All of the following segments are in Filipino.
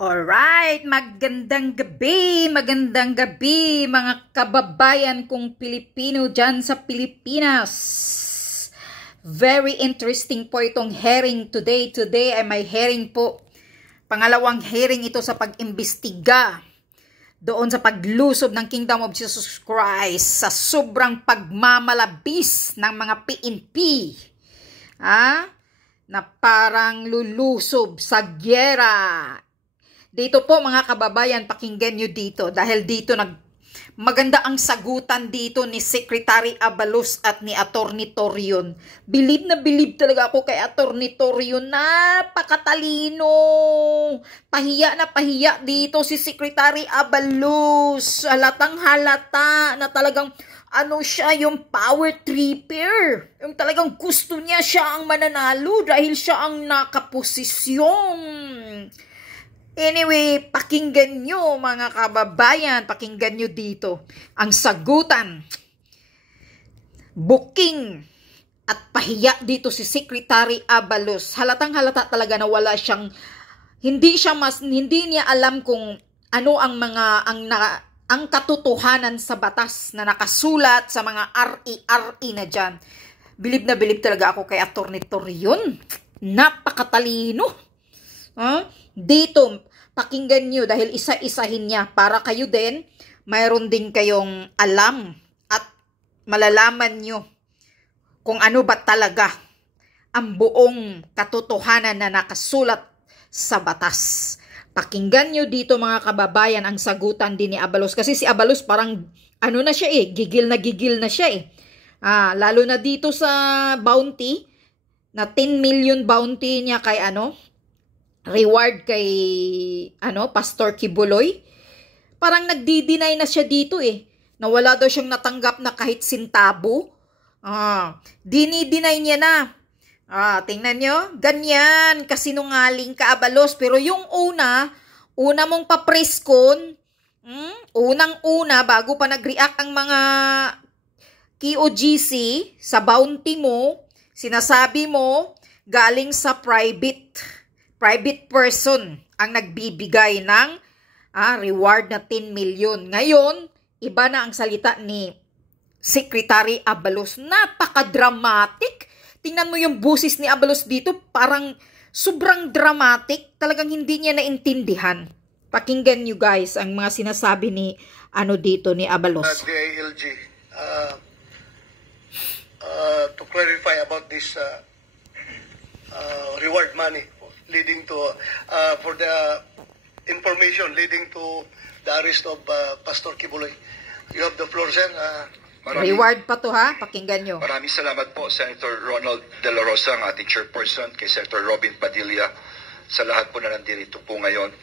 Alright, magandang gabi mga kababayan kong Pilipino dyan sa Pilipinas. Very interesting po itong hearing today. Today ay may hearing po. Pangalawang hearing ito sa pag-imbestiga doon sa paglusob ng Kingdom of Jesus Christ sa sobrang pagmamalabis ng mga PNP. Na parang lulusob sa gyera. Dito po mga kababayan, pakinggan nyo dito dahil dito maganda ang sagutan dito ni Secretary Abalos at ni Attorney Torion. Bilib na bilib talaga ako kay Attorney Torion. Napakatalino. Pahiya na pahiya dito si Secretary Abalos. Halatang halata na talagang siya yung power tripper. Yung talagang gusto niya siya ang mananalo dahil siya ang nakaposisyon. Anyway, pakinggan nyo mga kababayan, pakinggan nyo dito ang sagutan. Booking at pahiya dito si Secretary Abalos. Halatang halata talaga na wala siyang, hindi niya alam kung ano ang katotohanan sa batas na nakasulat sa mga RE na dyan. Bilib na bilib talaga ako kay Attorney Torion. Napakatalino. Dito, pakinggan nyo dahil isa-isahin niya para kayo din, mayroon din kayong alam at malalaman nyo kung ano ba talaga ang buong katotohanan na nakasulat sa batas. Pakinggan nyo dito mga kababayan ang sagutan din ni Abalos. Kasi si Abalos parang na siya gigil na siya lalo na dito sa bounty, na 10 million bounty niya kay reward kay Pastor Kibuloy. Parang nagdi-deny na siya dito na wala daw siyang natanggap na kahit sintabo. Dini-deny niya na. Tingnan nyo, ganyan kasinungaling ka Abalos. Pero yung una mong papreskon, unang-una bago pa nag-react ang mga KOGC sa bounty mo, sinasabi mo galing sa private person ang nagbibigay ng reward na 10 million. Ngayon, iba na ang salita ni Secretary Abalos. Napaka-dramatic. Tingnan mo yung busis ni Abalos dito, parang sobrang dramatic. Talagang hindi niya naintindihan. Pakinggan nyo guys ang mga sinasabi ni dito ni Abalos. DILG, to clarify about this reward money leading to for the information leading to the arrest of Pastor Kibuloy. You have the floor, sir. Reward pa to pakinggan nyo. Maraming salamat po, Senator Ronald De La Rosa, ang ating chairperson, kay Senator Robin Padilla, sa lahat po na nandito po ngayon.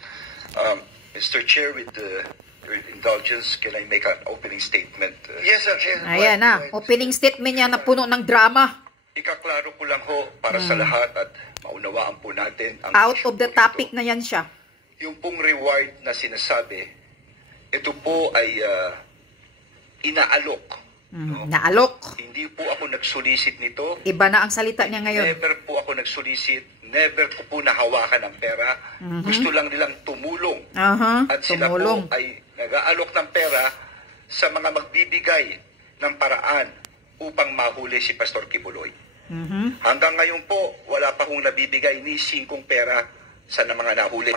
Mr. Chair, with your indulgence, can I make an opening statement? Yes, sir. Ayan opening statement niya na puno ng drama. Ikaklaro ko lang ho para sa lahat at maunawaan po natin ang out of the topic na yan siya. Yung pong reward na sinasabi, ito po ay inaalok. Naalok. Hindi po ako nagsolicit nito. Iba na ang salita niya ngayon. Never po ako nagsolicit. Never ko po nahawakan ng pera. Gusto lang nilang tumulong. At sila po ay nag-aalok ng pera sa mga magbibigay ng paraan upang mahuli si Pastor Kibuloy. Hanggang ngayon po, wala pa hong nabibigay ni singkong pera sa mga nahuli,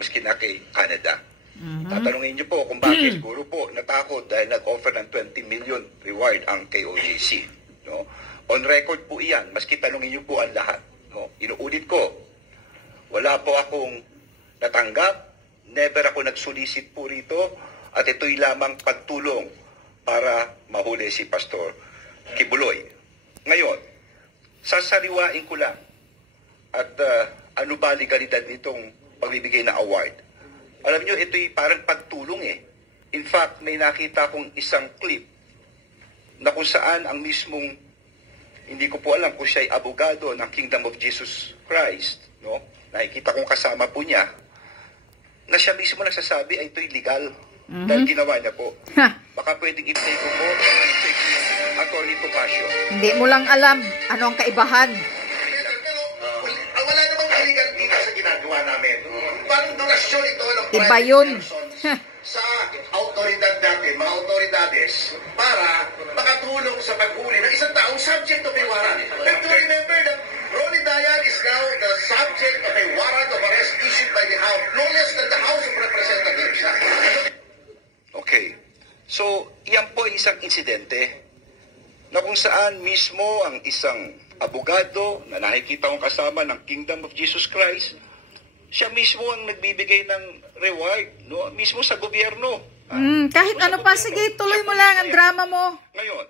maski na kay Canada. Tatanungin niyo po kung bakit. Siguro po natakot dahil nag-offer ng 20 million reward ang KOJC. No? On record po iyan, maski tanungin niyo po ang lahat. No? Inuulit ko, wala po akong natanggap, never ako nagsolicit po rito, at ito'y lamang pagtulong para mahuli si Pastor Kibuloy. Ngayon, sasariwain ko lang at ano ba legalidad nitong pagbibigay na award. Alam nyo, ito'y parang pagtulong In fact, may nakita akong isang clip na kung saan ang mismong, hindi ko po alam kung siya ay abogado ng Kingdom of Jesus Christ, no? Nakikita kong kasama po niya, na siya mismo nagsasabi ay ito'y legal. Dahil ginawa niya po. Baka pwedeng i-play ko po Attorney Topacio. Hindi mo lang alam ano ang kaibahan. Wala namang illegal dito sa ginagawa namin. Parang doon orkestrasyon ito ng Iba private yun. persons sa autoridad natin, mga autoridades, para makatulong sa paghuli ng isang taong subject of a warrant. And to remember that Ronnie Dayan is now the subject of a warrant of arrest issued by the House, no less than the House of Representatives. Okay. So, yan po ay isang insidente na kung saan mismo ang isang abogado na nakikita kong kasama ng Kingdom of Jesus Christ, siya mismo ang nagbibigay ng reward, no? Mismo sa gobyerno. Kahit ano pa, sige, tuloy mo lang ang drama mo. Ngayon,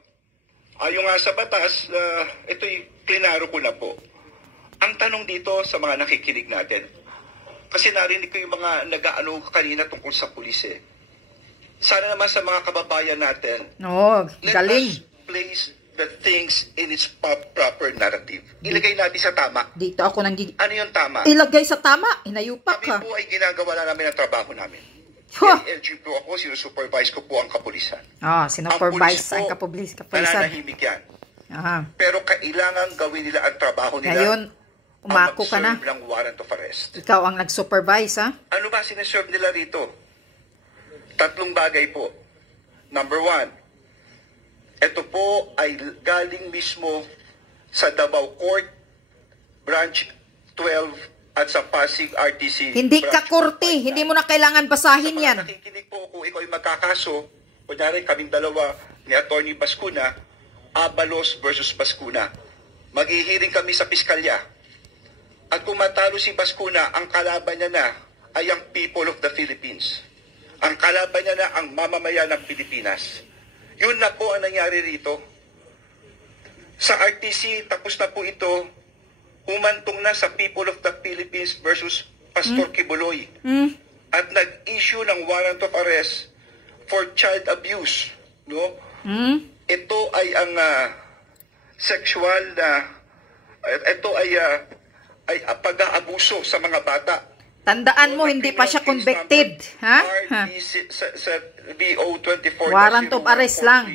ayon nga sa batas, ito'y klinaro ko na po. Ang tanong dito sa mga nakikinig natin, kasi narinig ko yung mga nag-aano kanina tungkol sa pulis eh. Sana naman sa mga kababayan natin, galing. let us place the things in its proper narrative. Ilagay natin sa tama. Dito ako Ano yung tama? Ilagay sa tama. Inayupak ka. Kami po ay ginagawa na namin ang trabaho namin. LG po ako, sinusupervise ko po ang kapulisan. Sinupervise ang kapulisan. Nananahimik yan. Pero kailangan gawin nila ang trabaho nila. Ngayon, umako ka na. Ang mag-serve ng warrant of arrest. Ikaw ang nag-supervise, ha? Ano ba sineserve nila rito? 3 bagay po. Number 1, ito po ay galing mismo sa Davao Court, Branch 12 at sa Pasig RTC. Hindi ka korte. Hindi mo na kailangan basahin yan. Nakikinig po kung ikaw ay magkakaso, kunyari kaming dalawa ni Atty. Bascuna, Abalos versus Bascuna. Maghihiring kami sa piskalya. At kung matalo si Bascuna, ang kalaban niya na ay ang people of the Philippines. Ang kalaban niya na ang mamamayan ng Pilipinas. Yun na po ang nangyari rito. Sa RTC, tapos na po ito, umantong na sa people of the Philippines versus Pastor Kibuloy. At nag-issue ng warrant of arrest for child abuse. No? Ito ay ang sexual na, ito ay pag-aabuso sa mga bata. Tandaan mo, hindi pa siya convicted. Ha? Sa BO 24 warrant of arrest lang.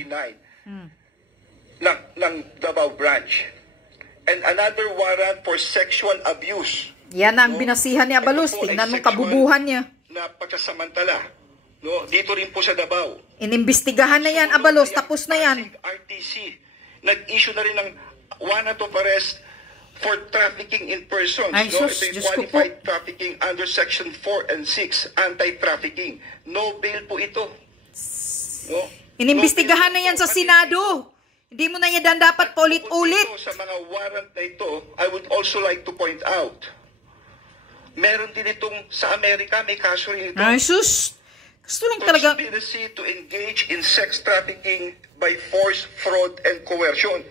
Ng Davao Branch. And another warrant for sexual abuse. Yan ang binasihan ni Abalos. Tingnan mo kabubuhan niya. Na pagkasamantala. No, dito rin po sa Davao. Inimbestigahan na yan, Abalos. Tapos na yan. RTC. Nag-issue na rin ng warrant of arrest for trafficking in persons. Ay, No? sus, Ito yung Diyos ko qualified trafficking under Section 4 and 6, anti-trafficking. No bail po ito. No? Inimbestigahan na yan sa Senado. Hindi mo na yan dapat paulit-ulit. Sa mga warrant na ito, I would also like to point out, meron din itong sa Amerika, may kaso rin ito. Ay, sus. Gusto lang talaga. Conspiracy to engage in sex trafficking by force, fraud, and coercion.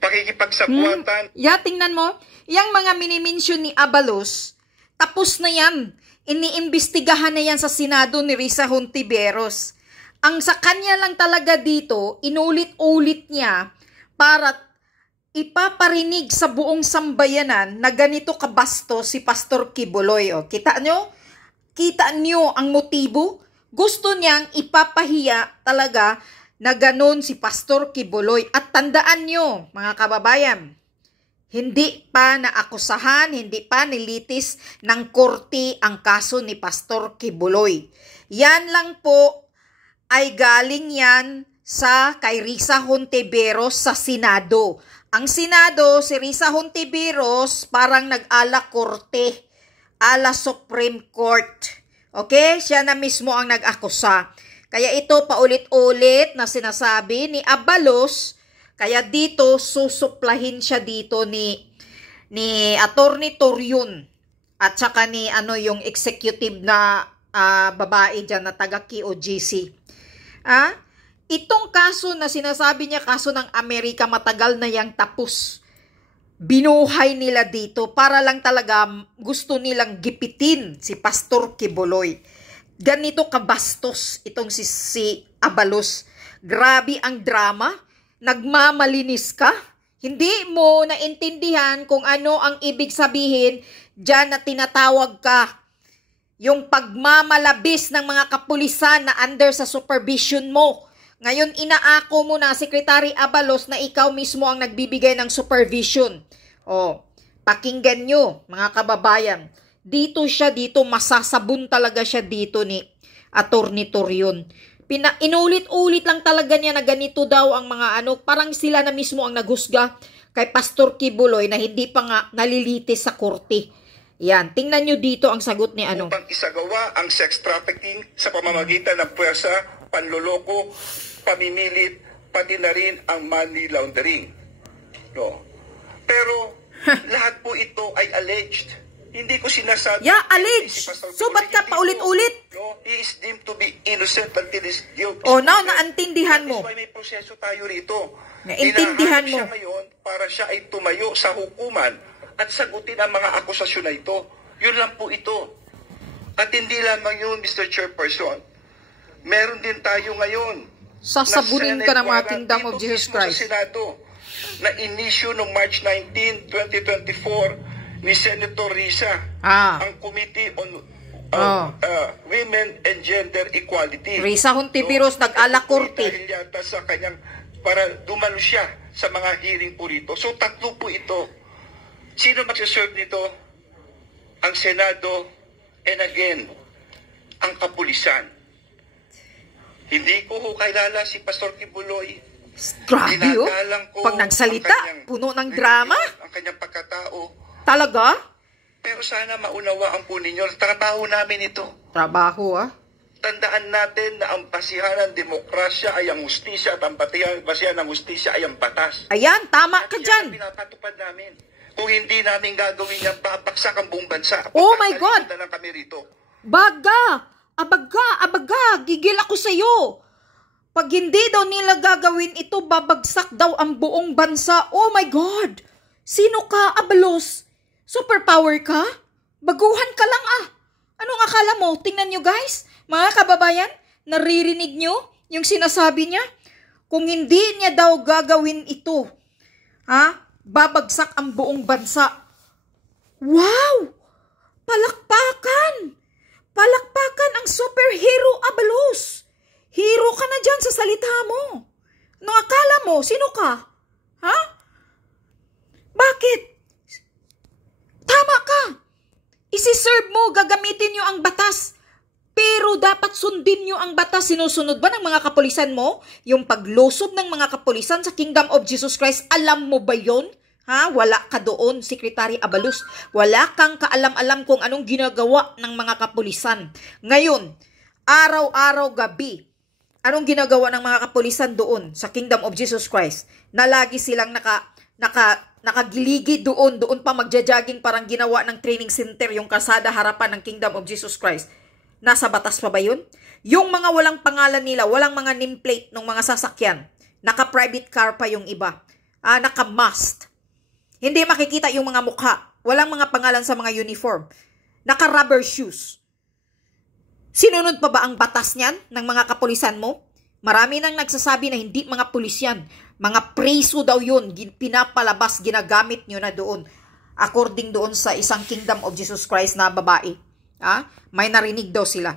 Pakikipagsabuatan. Tingnan mo. Yang mga minimensyon ni Abalos, tapos na yan. Iniimbestigahan na yan sa Senado ni Risa Hontiveros. Ang sa kanya lang talaga dito, inulit-ulit niya para ipaparinig sa buong sambayanan na ganito kabasto si Pastor Kibuloy. Kita nyo? Kita nyo ang motibo? Gusto niyang ipapahiya talaga na ganon si Pastor Kibuloy. At tandaan nyo, mga kababayan, hindi pa naakusahan, hindi pa nilitis ng korte ang kaso ni Pastor Kibuloy. Yan lang po ay galing yan sa kay Risa Hontiveros sa Senado. Ang Senado, si Risa Hontiveros parang nag-ala korte, ala Supreme Court. Okay? Siya na mismo ang nag-akusa. Kaya ito paulit-ulit na sinasabi ni Abalos, kaya dito susuplahin siya dito ni Attorney Torion at saka ni yung executive na babae dyan na taga QOGC. Itong kaso na sinasabi niya, kaso ng Amerika, matagal na yang tapos. Binuhay nila dito para lang talaga gusto nilang gipitin si Pastor Kibuloy. Ganito kabastos itong si Abalos. Grabe ang drama. Nagmamalinis ka. Hindi mo naintindihan kung ano ang ibig sabihin dyan na tinatawag ka. Yung pagmamalabis ng mga kapulisan na under sa supervision mo. Ngayon, inaako mo na, Secretary Abalos, na ikaw mismo ang nagbibigay ng supervision. Pakinggan nyo, mga kababayan. Dito masasabon talaga siya dito ni Attorney Torion. Inulit-ulit lang talaga niya na ganito daw ang mga parang sila na mismo ang naghusga kay Pastor Kibuloy na hindi pa nga nalilitis sa korte. Yan, tingnan nyo dito ang sagot ni Upang isagawa ang sex trafficking sa pamamagitan ng puwersa, panloloko, pamimilit, pati na rin ang money laundering. No. Pero lahat po ito ay alleged. Hindi ko sinasabi. Yeah, alleged. So, ba't ka paulit-ulit? No, he is deemed to be innocent until his guilt. Oh, now, naintindihan mo. That is why may proseso tayo rito. Naintindihan mo. Siya ngayon para siya ay tumayo sa hukuman at sagutin ang mga akusasyon na ito. Yun lang po ito. At hindi lamang yun, Mr. Chairperson. Meron din tayo ngayon. Sasabunin ka ng mga Kingdom of Jesus Christ. Sa Senado, na inisyu noong March 19, 2024, ni Senator Risa, ang Committee on Women and Gender Equality. Risa Hontiveros, nag-ala korte. Dahil yata sa kanyang, para dumalo siya sa mga hearing po rito. So, tatlo po ito. Sino magsaserve nito? Ang Senado, and again, ang kapulisan. Hindi ko kilala si Pastor Kibuloy. Grabe pag nagsalita, puno ng drama. Ang kanyang pagkatao. Talaga? Pero sana maunawaan po ninyo, trabaho namin ito. Trabaho, Tandaan natin na ang basihan ng demokrasya ay ang hustisya at ang basihan ng hustisya ay ang batas. Ayan, tama ka dyan. At yan ang pinapatupad namin. Kung hindi namin gagawin yan, babaksak ang buong bansa. Oh my God! Na lang kami rito. Baga! Abaga! Gigil ako sa'yo. Pag hindi daw nila gagawin ito, babagsak daw ang buong bansa. Oh my God! Sino ka, Abalos? Superpower ka? Baguhan ka lang Anong akala mo? Tingnan nyo guys, mga kababayan, naririnig nyo yung sinasabi niya? Kung hindi niya daw gagawin ito, babagsak ang buong bansa. Wow! Palakpakan! Palakpakan ang superhero, Abalos! Hero ka na dyan sa salita mo. Anong akala mo? Sino ka? Bakit? Tama ka. Isi-serve mo, gagamitin nyo ang batas. Pero dapat sundin nyo ang batas. Sinusunod ba ng mga kapulisan mo? Yung paglusob ng mga kapulisan sa Kingdom of Jesus Christ, alam mo ba yon? Wala ka doon, Secretary Abalos. Wala kang kaalam-alam kung anong ginagawa ng mga kapulisan. Ngayon, araw-araw gabi, anong ginagawa ng mga kapulisan doon sa Kingdom of Jesus Christ? Na lagi silang nakagiligi doon pa magja-jogging, parang ginawa ng training center yung kalsada harapan ng Kingdom of Jesus Christ. Nasa batas pa ba yun? Yung mga walang pangalan nila, walang mga nameplate ng mga sasakyan, naka-private car pa yung iba, naka-must. Hindi makikita yung mga mukha, walang mga pangalan sa mga uniform, naka-rubber shoes. Sinunod pa ba ang batas niyan ng mga kapulisan mo? Marami nang nagsasabi na hindi mga pulis yan. Mga preso daw yun, pinapalabas, ginagamit nyo na doon. According doon sa isang Kingdom of Jesus Christ na babae. May narinig daw sila.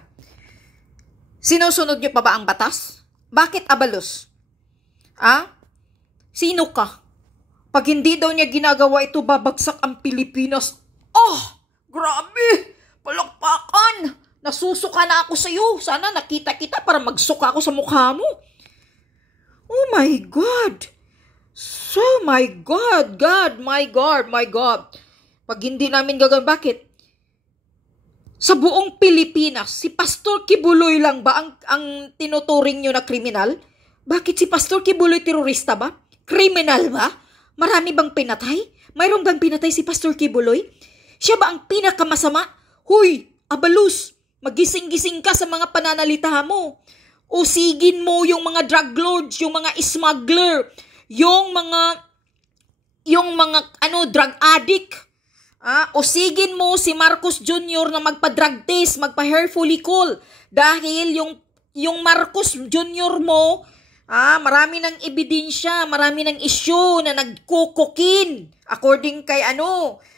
Sinusunod nyo pa ba ang batas? Bakit, Abalos? Sino ka? Pag hindi daw niya ginagawa ito, babagsak ang Pilipinas. Grabe! Palakpakan! Nasusuka na ako sa'yo. Sana nakita kita para magsuka ako sa mukha mo. Oh my God! So my God! My God! Pag hindi namin gagawin, bakit? Sa buong Pilipinas, si Pastor Kibuloy lang ba ang tinuturing nyo na kriminal? Bakit si Pastor Kibuloy terorista ba? Kriminal ba? Marami bang pinatay? Mayroong bang pinatay si Pastor Kibuloy? Siya ba ang pinakamasama? Huy, Abalos, magising-gising ka sa mga pananalita mo. Usigin mo yung mga drug lords, yung mga smuggler, yung mga drug addict. Usigin mo si Marcos Jr. na magpa-drug test, magpa-hair follicle. Dahil yung Marcos Jr. mo, marami ng ebidensya, marami ng issue na nagkukukin. According kay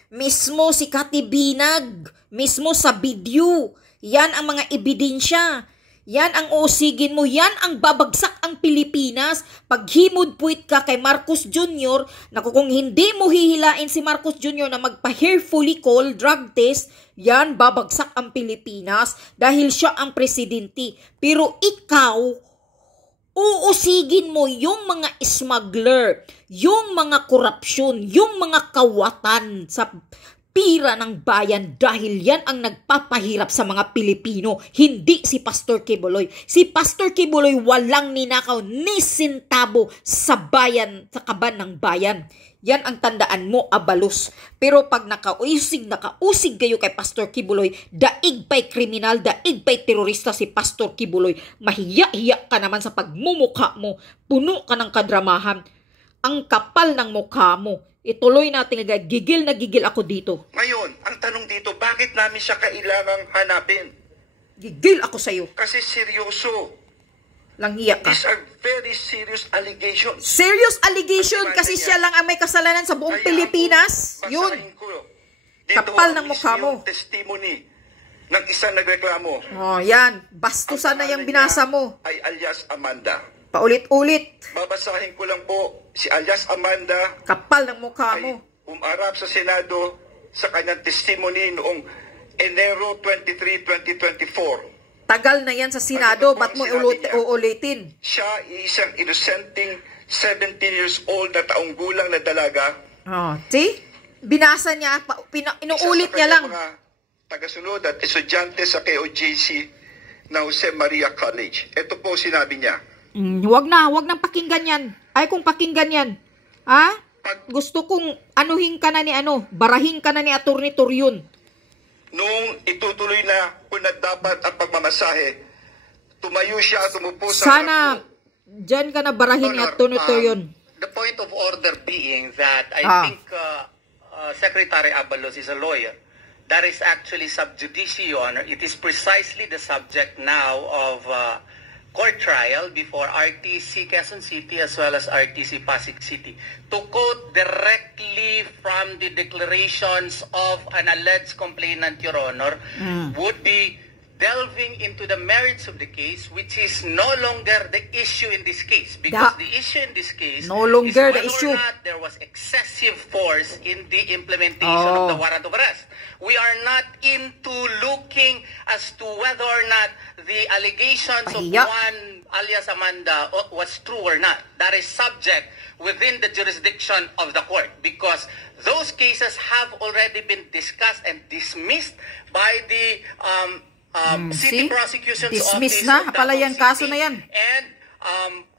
mismo si Kati Binag, mismo sa video. Yan ang mga ebidensya. Yan ang uusigin mo, yan ang babagsak ang Pilipinas. Pag himod-puwit ka kay Marcos Jr., naku, kung hindi mo hihilain si Marcos Jr. na magpa-hair follicle drug test, yan babagsak ang Pilipinas dahil siya ang presidente. Pero ikaw, uusigin mo yung mga smuggler, yung mga korupsyon, yung mga kawatan sa pira ng bayan dahil yan ang nagpapahirap sa mga Pilipino, hindi si Pastor Quiboloy. Si Pastor Quiboloy walang ninakaw ni sentabo sa bayan, sa kaban ng bayan. Yan ang tandaan mo, Abalos. Pero pag nakausig kayo kay Pastor Quiboloy, daig pa'y kriminal, daig pa'y terorista si Pastor Quiboloy. Mahiya-hiya ka naman sa pagmumukha mo. Puno ka ng kadramahan. Ang kapal ng mukha mo. Ituloy natin, gigil na gigil ako dito. Ngayon, ang tanong dito, bakit namin siya kailangang hanapin? Gigil ako sa'yo. Kasi seryoso. Langhiya ka. These are very serious allegations. Serious allegation kasi siya lang ang may kasalanan sa buong Pilipinas. Yun. Kapal ng mukha mo. Testimony ng isang nagreklamo. Oh, yan. Bastusan na yung binasa mo. Ay alias Amanda. Paulit-ulit. Babasahin ko lang po, si alias Amanda Kapal ng mukha mo. ay umarap sa Senado sa kanyang testimony noong Enero 23, 2024. Tagal na yan sa Senado, ba't mo uulitin? Siya isang innocenting 17 years old na taong gulang na dalaga. Oh, see? Binasa niya, inuulit niya lang. Mga tagasunod at estudyante sa KOJC na Jose Maria College. Ito po sinabi niya. Wag nang pakinggan yan. Ay, kung pakinggan yan. Ha? Gusto kong anuhin ka na ni barahin ka na ni Atty. Torion. Nung itutuloy na kung na dapat ang pagmamasahe, tumayo siya at umupo sa sana dyan ka na barahin ni Atty. Torion. The point of order being that I think Secretary Abalos is a lawyer. That is actually sub judice, Your Honor. It is precisely the subject now of court trial before RTC Quezon City as well as RTC Pasig City. To quote directly from the declarations of an alleged complainant, Your Honor, would be delving into the merits of the case, which is no longer the issue in this case. Because the issue in this case no longer is whether the issue. or not there was excessive force in the implementation of the warrant of arrest. We are not into looking as to whether or not the allegations of one alias Amanda was true or not. That is subject within the jurisdiction of the court because those cases have already been discussed and dismissed by the city prosecution's Dismiss office na of pala Davao yung kaso City. na yan. And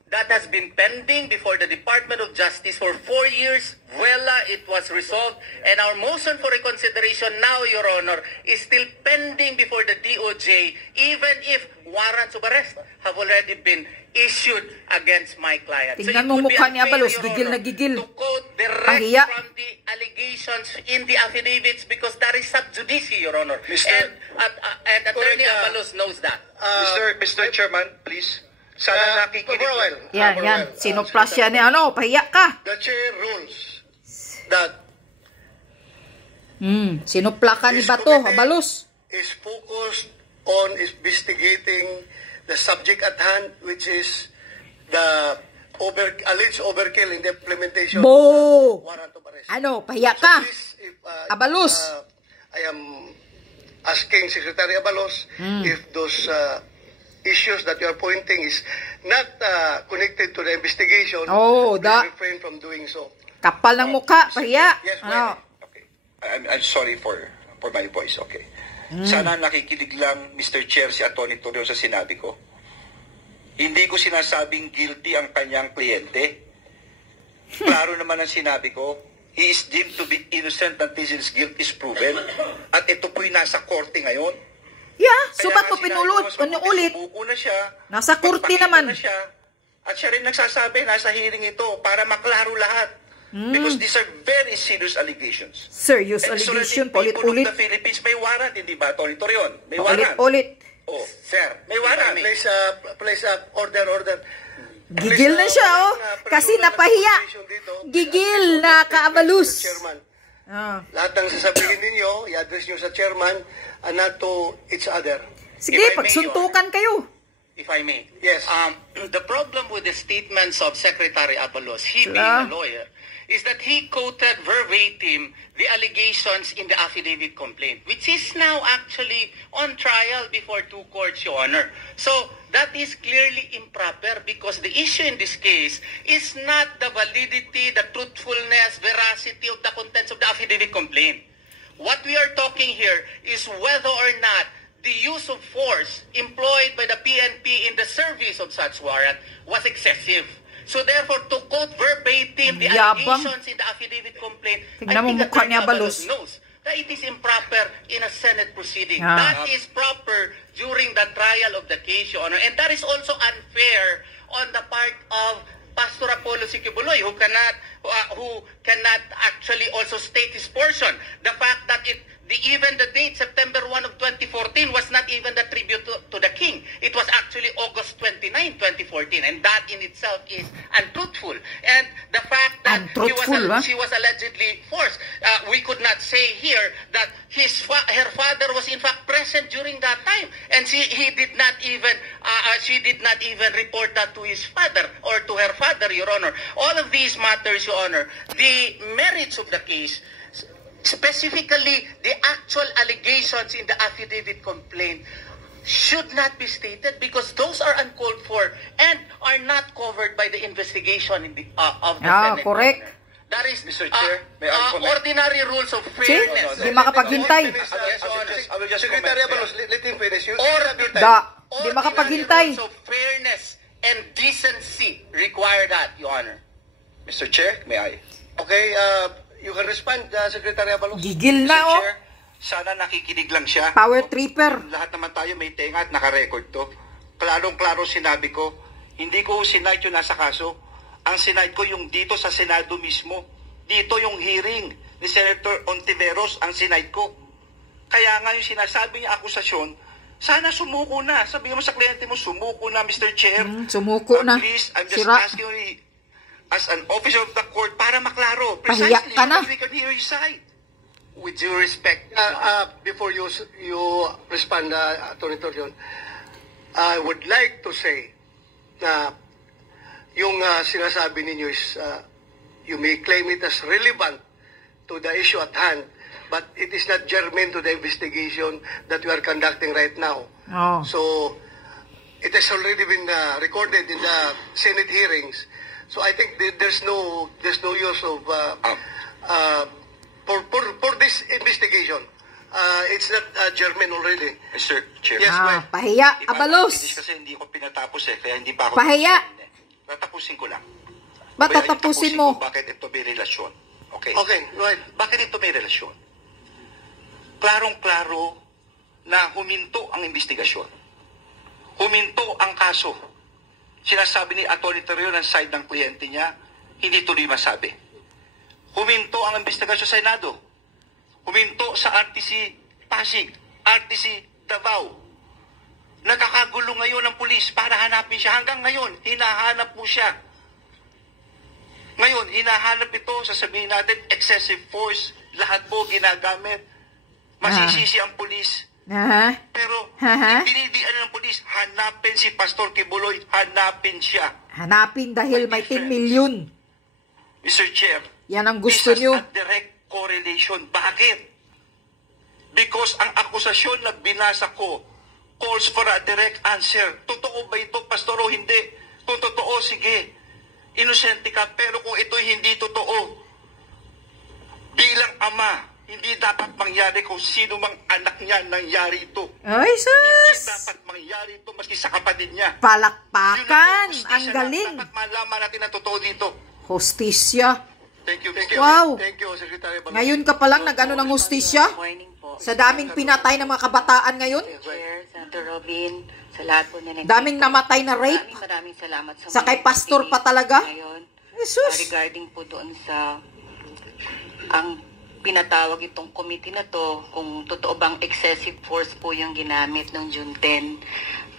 that has been pending before the Department of Justice for 4 years. Voila, it was resolved. And our motion for reconsideration now, Your Honor, is still pending before the DOJ, even if warrants of arrest have already been issued against my client. Tingnan mo mukha ni Abalos, gigil na gigil. To quote direct from the allegations in the affidavits because that is sub judice, Your Honor. And Attorney Abalos knows that. Mr. Chairman, please. Sana nakikinig. Yan. Sinoplas siya ni pahiya ka. The chair rules that sinopla ka ni Bato, Abalos. is focused on investigating the subject at hand, which is the alleged overkill in the implementation of the warrant of arrest. Pahiya ka. Abalos. I am asking Secretary Abalos if those issues that you are pointing is not connected to the investigation. Refrain from doing so. Kapal ng mukha, pahiya. Yes, Okay. I'm sorry for my voice, okay. Sana nakikinig lang, Mr. Chair, si Atty. Torion sa sinabi ko. Hindi ko sinasabing guilty ang kanyang kliyente. Klaro naman ang sinabi ko. He is deemed to be innocent until his guilt is proven. At ito po'y nasa korte ngayon. Yeah, so ba't mo pinulit? Buko na siya. Nasa korte naman. Na siya, at siya rin nagsasabi, nasa hearing ito, para maklaro lahat. Because these are very serious allegations. Serious allegation, paulit-ulit. People of the Philippines may warrant, hindi ba, Atty. Torion? May warrant. Paulit-ulit. Oh, sir, may warrant. Please, order. Gigil na siya, kasi napahiya. Gigil na ka-Abalos. Chairman. Lahat ng sasabihin ninyo, i-address nyo sa chairman and not to each other. Sige, pagsuntukan kayo. if I may. Yes. The problem with the statements of Secretary Abalos, he being a lawyer, is that he quoted verbatim the allegations in the affidavit complaint, which is now actually on trial before two courts, Your Honor. So that is clearly improper because the issue in this case is not the validity, the truthfulness, veracity of the contents of the affidavit complaint. What we are talking here is whether or not the use of force employed by the PNP in the service of such warrant was excessive. So therefore, to quote verbatim the allegations in the affidavit complaint, I think Attorney Abalos knows that it is improper in a Senate proceeding. That is proper during the trial of the case, Your Honor. And that is also unfair on the part of Pastor Apollo Sikibuloy, who cannot actually also state his portion. The fact that even the date, September 1 of 2014, was not even the tribute to the king. It was actually August 29, 2014. And that in itself is untruthful. And the fact that she was allegedly forced, we could not say here that her father was in fact present during that time. And she did not even report that to his father or to her father, Your Honor. All of these matters, Your Honor, the merits of the case, specifically the actual allegations in the affidavit complaint, should not be stated because those are uncalled for and are not covered by the investigation in the, of the Senate. Correct. That is, Mr. Chair, may I comment? ordinary rules of fairness. Di makapaghintay. Secretary Abalos, let him finish. Di makapaghintay. Rules of fairness and decency require that, Your Honor. Mr. Chair, may I? Okay, you can respond, Secretary Abalos. Gigil Mr. na, Chair, sana nakikinig lang siya. Power tripper. Lahat naman tayo may tenga at nakarecord to. Klarong-klaro sinabi ko, hindi ko sinight yung nasa kaso. Ang sinight ko yung dito sa Senado mismo. Dito yung hearing ni Senator Ontiveros ang sinight ko. Kaya nga yung sinasabi niya akusasyon, sana sumuko na. Sabi mo sa kliyente mo, sumuko na, Mr. Chair. Sumuko na. Please, I'm just Sira. asking you as an officer of the court para maklaro. Pahiya Precisely, ka na. so we can hear his side. With due respect, Before you respond, Attorney Torion, I would like to say na yung sinasabi ninyo is you may claim it as relevant to the issue at hand, but it is not germane to the investigation that we are conducting right now. So it has already been recorded in the Senate hearings. So I think there's no use of for this investigation. It's not germane already. Mr. Chair. Yes, ma'am. Pahiya, Abalos. Kasi hindi ko pinatapos kaya hindi pa ako... Pahiya. Tatapusin ko lang. Ba't tatapusin mo? Bakit ito may relasyon? Okay. Okay, right. Bakit ito may relasyon? Klarong-klaro na huminto ang investigasyon. Huminto ang kaso. Sinasabi ni Atty. Torion ang side ng kliyente niya, hindi tuloy masabi. Huminto ang investigasyon sa Senado. Huminto sa RTC Pasig, RTC Davao. Nagkakagulo ngayon ng pulis para hanapin siya. Hanggang ngayon, hinahanap po siya. Ngayon, hinahanap ito, sasabihin natin, excessive force, lahat po ginagamit. Masisisi ang pulis. Pero, binidian ng pulis, hanapin si Pastor Kibuloy, hanapin siya. Hanapin dahil may 10 million. Mr. Chair, yan ang gusto this nyo. has a direct correlation. Bakit? Because ang akusasyon na binasa ko calls for a direct answer. Totoo ba ito, Pastor, o hindi? Kung totoo, sige. Inosente ka, pero kung ito'y hindi totoo, bilang ama, hindi dapat mangyari kung sino mang anak niya nangyari ito. Ay, sus! Hindi dapat mangyari ito maski sa kapatid niya. Palakpakan! Ang galing! Dapat malaman natin ang totoo dito. Hostisya. Thank you, Mr. Wow! Thank you, Secretary Abalos. Ngayon ka palang nag-ano ng hostisya? Sa daming pinatay ng mga kabataan ngayon? Chair, Senator Robin, sa lahat po na Daming namatay na rape? Maraming salamat Sa kay pastor pa talaga? Ngayon, Jesus! regarding po doon sa ang pinatawag itong committee na to, kung totoo bang excessive force po yung ginamit noong June 10,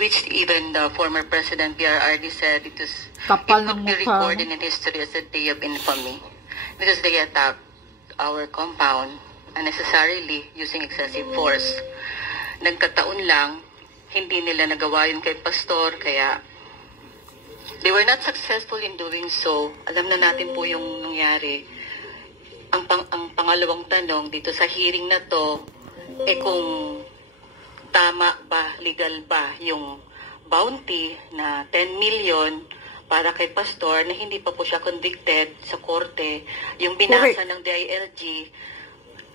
which even the former President PRRD said it Kapal could ng be mukha. recorded in history as a day of infamy because they attacked our compound unnecessarily using excessive force. Nagkataon lang hindi nila nagawa yun kay pastor, kaya they were not successful in doing so. Alam na natin po yung nangyari. Ang pangalawang tanong dito sa hearing na to, kung tama ba, legal ba yung bounty na 10 million para kay pastor na hindi pa po siya convicted sa korte, yung binasa ng DILG,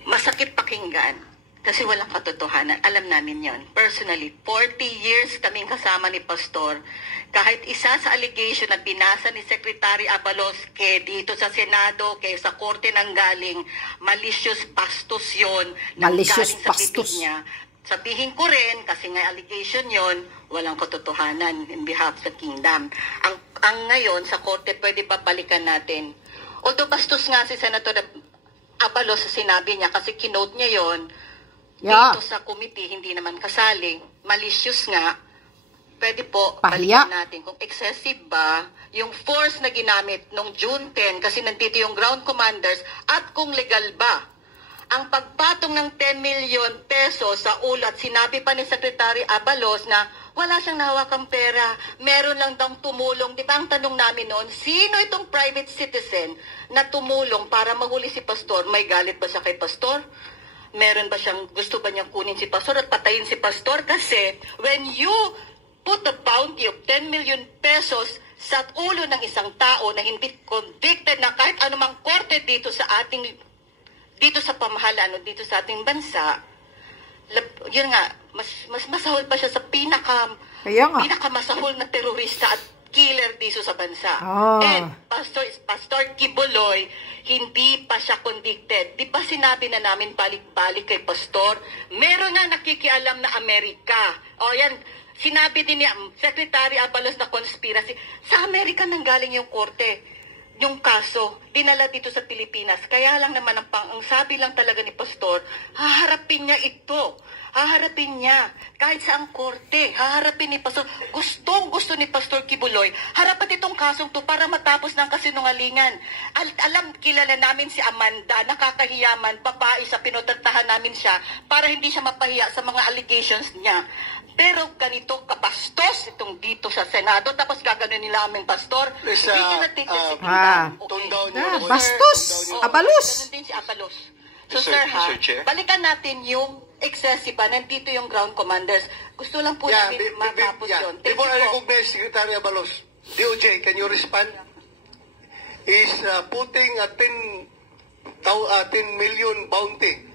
masakit pakinggan. Kasi walang katotohanan. Alam namin yon. Personally, 40 years kaming kasama ni Pastor. Kahit isa sa allegation na binasa ni Secretary Abalos dito sa Senado, sa korte nang galing, malicious pastos yun. Malicious Sa pastos. bibig niya. Sabihin ko rin, kasi nga allegation yon, walang katotohanan in behalf sa kingdom. Ang ngayon, sa korte, pwede pa balikan natin. Although bastos nga si Senator Abalos sa sinabi niya, kasi kinote niya yon, dito sa committee, hindi naman kasali, malicious nga, pwede po balikan natin kung excessive ba yung force na ginamit nung June 10 kasi nandito yung ground commanders at kung legal ba ang pagpatong ng 10 million pesos sa ulat. Sinabi pa ni Secretary Abalos na wala siyang nahawakang pera, meron lang daw tumulong. Di ba ang tanong namin noon, sino itong private citizen na tumulong para mahuli si Pastor? May galit ba siya kay Pastor? Meron ba siyang, gusto ba niyang kunin si Pastor at patayin si Pastor? Kasi when you put a bounty of 10 million pesos sa ulo ng isang tao na hindi convicted na kahit anumang korte dito sa pamahalaan o dito sa ating bansa, yun nga, mas masahol pa siya sa pinakamasahol na terorista at killer dito sa bansa. And Pastor Kibuloy, hindi pa siya convicted. Di ba sinabi na namin balik-balik kay Pastor? Meron na nakikialam na Amerika. Yan, sinabi din ni Secretary Abalos na conspiracy. Sa Amerika nanggaling yung korte. Yung kaso, dinala dito sa Pilipinas. Kaya lang naman ang sabi lang talaga ni Pastor, haharapin niya ito. Haharapin niya. Kahit sa ang korte, haharapin ni Pastor. Gusto ni Pastor Kibuloy, harapan itong kasong to para matapos ng kasinungalingan. Kilala namin si Amanda, nakakahiyaman, babae sa pinotratahan namin siya para hindi siya mapahiya sa mga allegations niya. Pero ganito kabastos itong dito sa Senado, tapos gagano nila aming Pastor. Please, bastos! Abalos! Ganun din si Abalos. So sir balikan natin yung excessive ba, nandito yung ground commanders. Gusto lang po namin matapos yun. Before I recognize Secretary Abalos, DOJ, can you respond? Is putting a 10 million bounty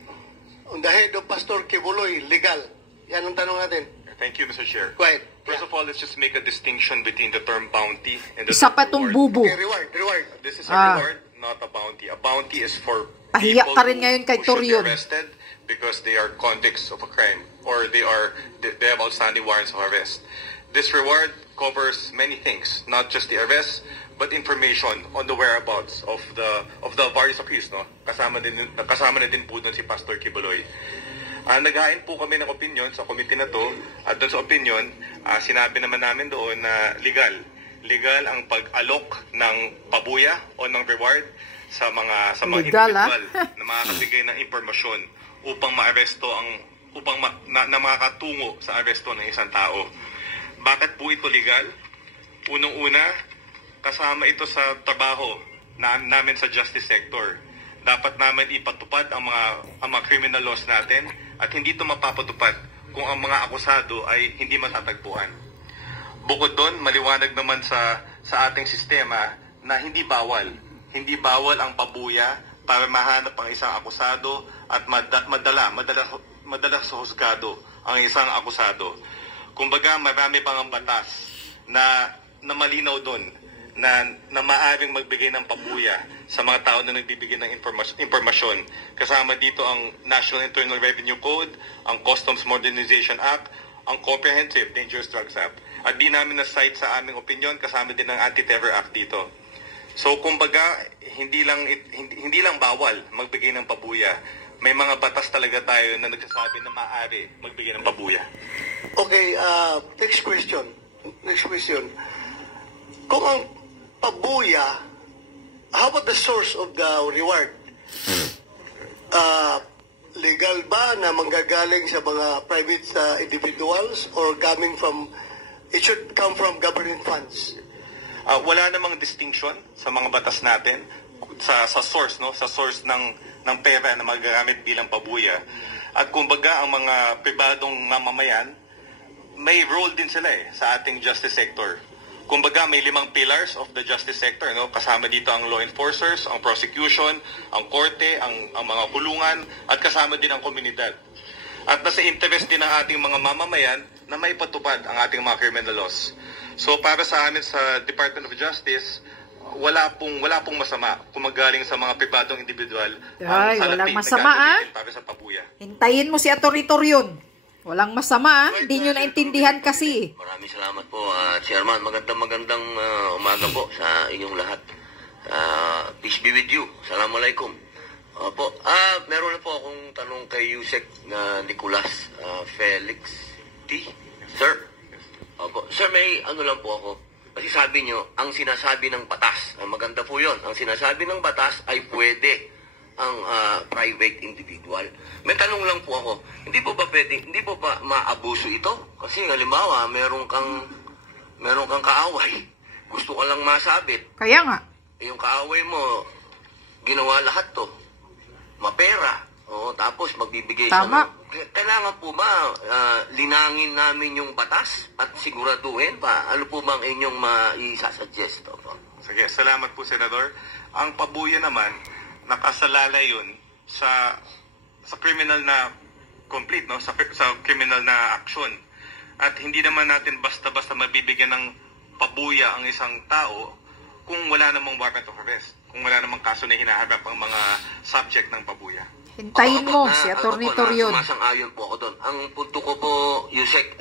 on the head of Pastor Kibuloy legal? Yan ang tanong natin. Thank you, Mr. Chair. Go ahead. First of all, let's just make a distinction between the term bounty and the Isa term pa tong reward. bubo. Okay, reward. This is a reward, not a bounty. A bounty is for Pahiya people ka rin ngayon kay who should be Torion. arrested because they are convicts of a crime or they have outstanding warrants of arrest. This reward covers many things, not just the arrest, but information on the whereabouts of the various accused, no? Kasama na din po doon si Pastor Kibuloy. Naghain po kami ng opinion sa committee na to, at doon sa opinion, sinabi naman namin doon na legal ang pag-alok ng pabuya o ng reward sa mga Legal, individual na makakabigay ng impormasyon upang maaresto na makakatungo sa aresto ng isang tao. Bakit po ito legal? Unang-una, kasama ito sa trabaho namin sa justice sector. Dapat namin ipatupad ang mga criminal laws natin at hindi ito mapapatupad kung ang mga akusado ay hindi matatagpuan. Bukod doon, maliwanag naman sa ating sistema na hindi bawal ang pabuya para mahanap ang isang akusado at madala sa husgado ang isang akusado. Kumbaga, marami pang ang batas na malinaw doon na maaaring magbigay ng pabuya sa mga tao na nagbibigay ng impormasyon. Kasama dito ang National Internal Revenue Code, ang Customs Modernization Act, ang Comprehensive Dangerous Drugs Act. At di namin na-cite sa aming opinion, kasama din ang Anti-Terror Act dito. So kumbaga, hindi lang bawal magbigay ng pabuya. May mga batas talaga tayo na nagsasabi na maaari magbigay ng pabuya. Okay, next question. Kung ang pabuya, how about the source of the reward? legal ba na manggagaling sa mga private individuals or it should come from government funds? Wala namang distinction sa mga batas natin sa source, no, sa source ng pera na magagamit bilang pabuya. At kumbaga ang mga pribadong mamamayan, may role din sila sa ating justice sector. Kumbaga may 5 pillars of the justice sector, no? Kasama dito ang law enforcers, ang prosecution, ang korte, ang mga kulungan, at kasama din ang komunidad. At nasa interest din ng ating mga mamamayan na may patupad ang ating mga criminal laws. So para sa amin sa Department of Justice, wala pong masama kung magaling sa mga pribadong individual. Ay, walang masama para sa pabuya. Hintayin mo si Atoritor yun. Walang masama, hindi nyo naintindihan kasi. Maraming salamat po, Chairman. Magandang umaga po sa inyong lahat. Peace be with you. Assalamualaikum. Opo. Meron na po akong tanong kay Yusek Nicolas Felix T. Sir. Opo. Sir, may ano lang po ako. Kasi sabi nyo, ang sinasabi ng batas, maganda po yun, ang sinasabi ng batas ay pwede ang private individual. May tanong lang po ako, hindi po ba maabuso ito? Kasi halimbawa, meron kang kaaway, gusto ka lang masabit. Kaya nga. Yung kaaway mo, ginawa lahat to. Mapera. Tapos magbibigay Tama. Kailangan po ba linangin namin yung batas at siguraduhin pa? Ano po bang inyong maisasuggest? Sige, salamat po, Senador. Ang pabuya naman, nakasalalay yun sa criminal na complete, no? Sa criminal na action. At hindi naman natin basta-basta mabibigyan ng pabuya ang isang tao kung wala namang warrant of arrest, kung wala namang kaso na hinaharap ang mga subject ng pabuya. Hintayin mo si Atoritor yun. Sumasang-ayon po ako doon. Ang punto ko po, Yusek,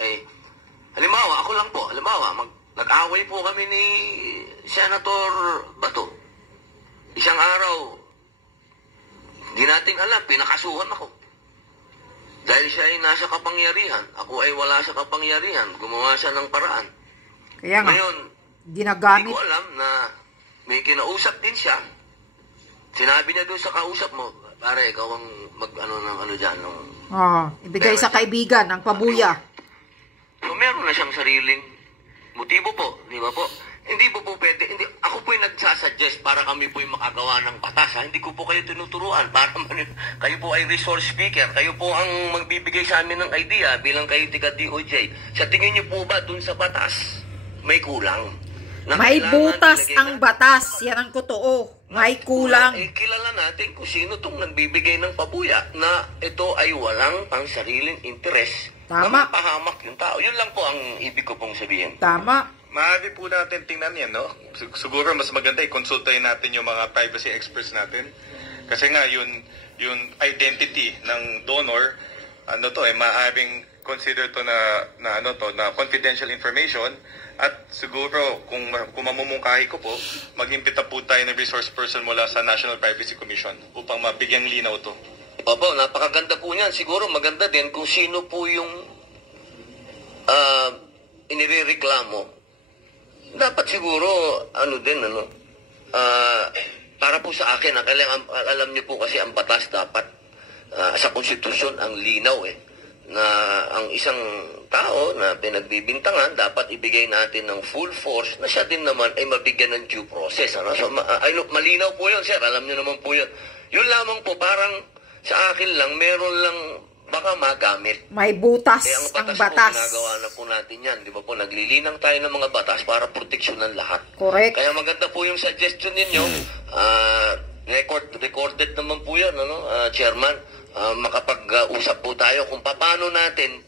halimbawa, ako lang po, nag-away po kami ni Senator Bato. Isang araw, hindi natin alam, pinakasuhan ako. Dahil siya ay nasa kapangyarihan, ako ay wala sa kapangyarihan, gumawa siya ng paraan. Kaya nga, ngayon, ginagamit. Hindi ko alam na may kinausap din siya. Sinabi niya doon sa kausap mo, pare, ikaw ang dyan. Ibigay sa kaibigan ang pabuya. So, meron na siyang sariling motibo po, di ba po? Hindi po pwede, ako po yung nagsasuggest para kami po yung makagawa ng batas. Hindi ko po kayo tinuturuan. Kayo po ay resource speaker. Kayo po ang magbibigay sa amin ng idea bilang kayo tiga DOJ. Sa tingin niyo po ba dun sa batas, may kulang? May butas ang batas. Yan ang totoo. May kulang. Kilala natin kung sino itong nagbibigay ng pabuya na ito ay walang pang sariling interes. Tama. Na mapahamak yung tao. Yun lang po ang ibig ko pong sabihin. Tama. Maaari po natin tingnan yan, no? Siguro mas maganda i-consultahin natin yung mga privacy experts natin. Kasi nga, yung identity ng donor, maaaring consider to na confidential information. At siguro, kung mamumungkahi ko po, mag-imbita po tayo ng resource person mula sa National Privacy Commission upang mabigyang linaw to. Opo, napakaganda po niyan. Siguro maganda din kung sino po yung inireklamo. Dapat siguro, para po sa akin, alam niyo po kasi ang batas dapat sa konstitusyon ang linaw na ang isang tao na pinagbibintangan dapat ibigay natin ng full force na siya din naman ay mabigyan ng due process. So, malinaw po yun, sir. Alam niyo naman po yun. Yun lamang po, parang sa akin lang, meron lang baka magamit. May butas ang batas. Ginagawa na po natin yan. Di ba po, naglilinang tayo ng mga batas para proteksyonan lahat. Correct. Kaya maganda po yung suggestion ninyo. Recorded naman po yan, Chairman. Makapag-usap po tayo kung paano natin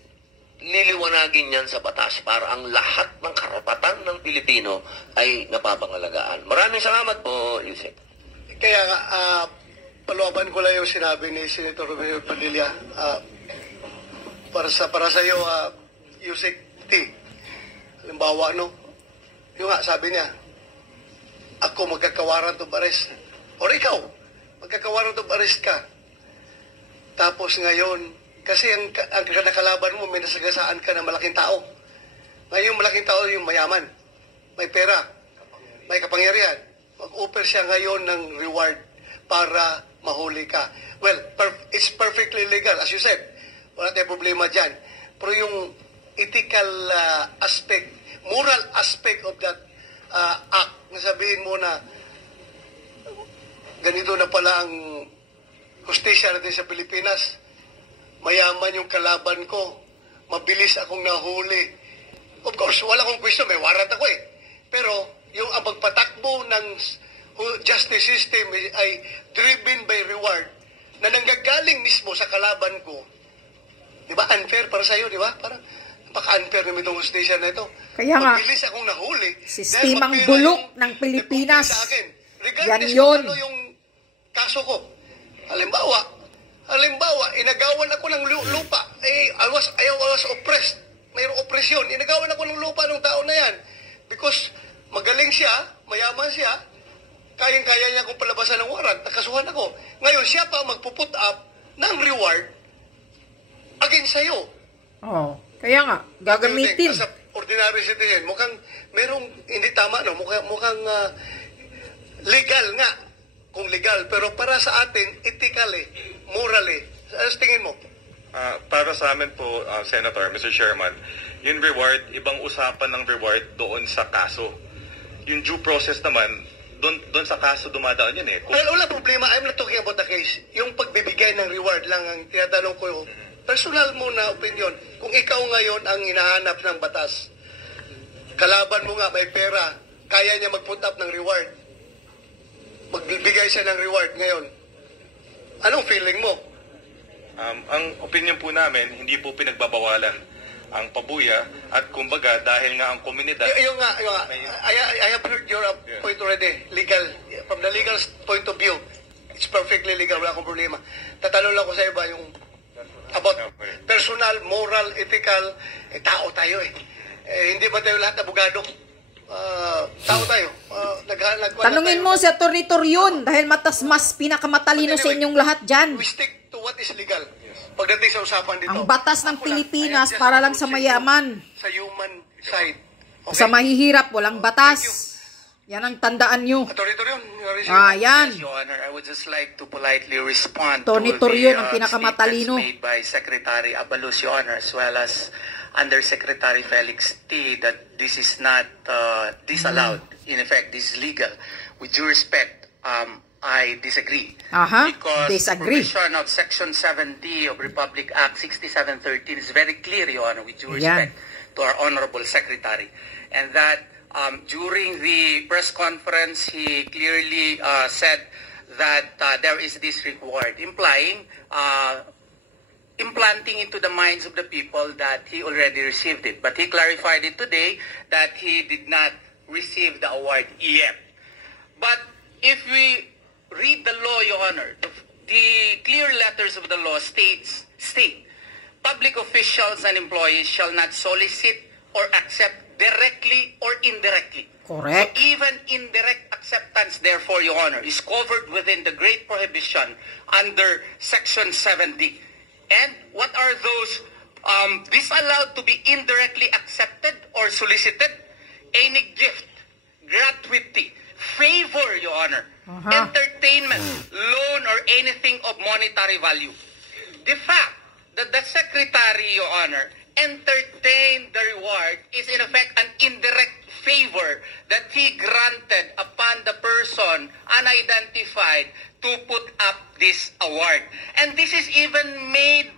liliwanagin yan sa batas para ang lahat ng karapatan ng Pilipino ay napapangalagaan. Maraming salamat po, Yusek. Kaya paluapan ko lang yung sinabi ni Senator Romeo Padilla para sa iyo, Yusek T. Halimbawa, yung sabi niya, ako magkakawaran to arrest. Or ikaw, magkakawaran to arrest ka. Tapos ngayon, kasi ang nakalaban mo, may nasagasaan ka na malaking tao. Ngayon, malaking tao yung mayaman. May pera. May kapangyarihan. Mag-offer siya ngayon ng reward para mahuli ka. Well, it's perfectly legal, as you said. Wala tayong problema dyan. Pero yung ethical aspect, moral aspect of that act, nasabihin mo na ganito na pala ang hustisya natin sa Pilipinas, mayaman yung kalaban ko, mabilis akong nahuli. Of course, wala akong question, may warrant ako eh. Pero yung ang pagpatakbo ng justice system ay driven by reward na nanggagaling mismo sa kalaban ko. Di ba? Unfair para sa'yo, di ba? Parang napaka-unfair naman itong hustisya na ito. Kaya nga, mabilis akong nahuli. sistemang bulok ng Pilipinas. Yan yun. Ano yung kaso ko. Halimbawa, inagawan ako ng lupa. I was oppressed. Mayroong opresyon. Inagawan ako ng lupa ng tao na yan. Because magaling siya, mayaman siya, kayang-kaya niya akong palabasan ng warrant, nakasuhan ako. Ngayon, siya pa magpuput up ng reward against sa'yo. Oh, kaya nga, gagamitin. As a ordinary citizen, mukhang merong, hindi tama, no? Mukhang legal nga, kung legal. Pero para sa atin, ethically, morally, ano tingin mo? Para sa amin po, Senator, Mr. Chairman, yung reward, ibang usapan ng reward doon sa kaso. Yung due process naman, doon sa kaso dumadaan yun eh. Wala problema, I'm not talking about the case. Yung pagbibigay ng reward lang ang tinatanong ko, personal mo na opinion. Kung ikaw ngayon ang hinahanap ng batas, kalaban mo nga, may pera, kaya niya mag-put up ng reward. Magbibigay siya ng reward ngayon. Anong feeling mo? Ang opinion po namin, hindi po pinagbabawalan ang pabuya at kumbaga dahil nga ang komunidad... Yung nga, I have heard your point already. Legal, from the legal point of view, it's perfectly legal, wala akong problema. Tatanong lang ko sa iba yung about personal, moral, ethical, tao tayo eh. Hindi ba tayo lahat abogado? Tao tayo. Tanungin mo si Atty. Torion dahil mas pinakamatalino sa inyong lahat dyan. We stick to what is legal. Pagdating sa usapan dito. Ang batas ng Pilipinas para lang sa mayaman. Sa human side. Okay? Sa mahihirap, walang batas. Yan ang tandaan nyo. Atty. Torion, yan. Your Honor, I would just like to politely respond Atty. to Torion the ang pinakamatalino. statements made by Secretary Abalos, Your Honor, as well as Undersecretary Felix T. that this is not disallowed. In effect, this is legal. With due respect, I disagree. Because disagree. The provision of Section 7D of Republic Act 6713 is very clear, Your Honor, with due respect to our Honorable Secretary. And that during the press conference, he clearly said that there is this reward, implanting into the minds of the people that he already received it. But he clarified it today that he did not receive the award yet. But if we read the law, Your Honor, the clear letters of the law state public officials and employees shall not solicit or accept directly or indirectly. Correct. So even indirect acceptance, therefore, Your Honor, is covered within the great prohibition under Section 7D. And what are those disallowed to be indirectly accepted or solicited? Any gift, gratuity, favor, Your Honor, entertainment, loan, or anything of monetary value. The fact that the Secretary, Your Honor, entertained the reward is in effect an indirect favor that he granted upon the person unidentified to put up this award. And this is even made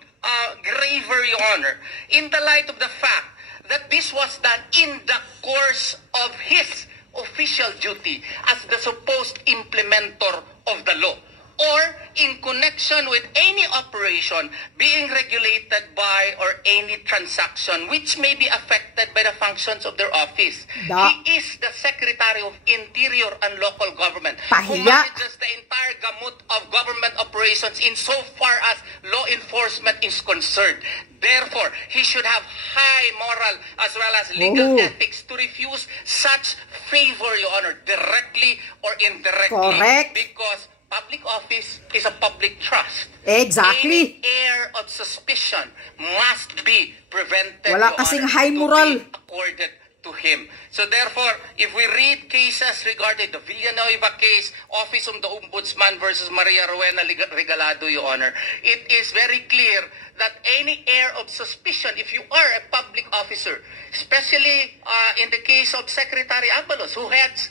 graver, Your Honor, in the light of the fact that this was done in the course of his official duty as the supposed implementer of the law, or in connection with any operation being regulated by or any transaction which may be affected by the functions of their office. He is the Secretary of Interior and Local Government who manages the entire gamut of government operations insofar as law enforcement is concerned. Therefore, he should have high moral as well as legal ethics to refuse such favor, Your Honor, directly or indirectly. Correct. Because public office is a public trust. Exactly. Any air of suspicion must be prevented. Wala kasing high moral. Accorded to him. So therefore, if we read cases regarding the Villanueva case, Office of the Ombudsman versus Maria Rowena Regalado, Your Honor, it is very clear that any air of suspicion, if you are a public officer, especially in the case of Secretary Abalos, who heads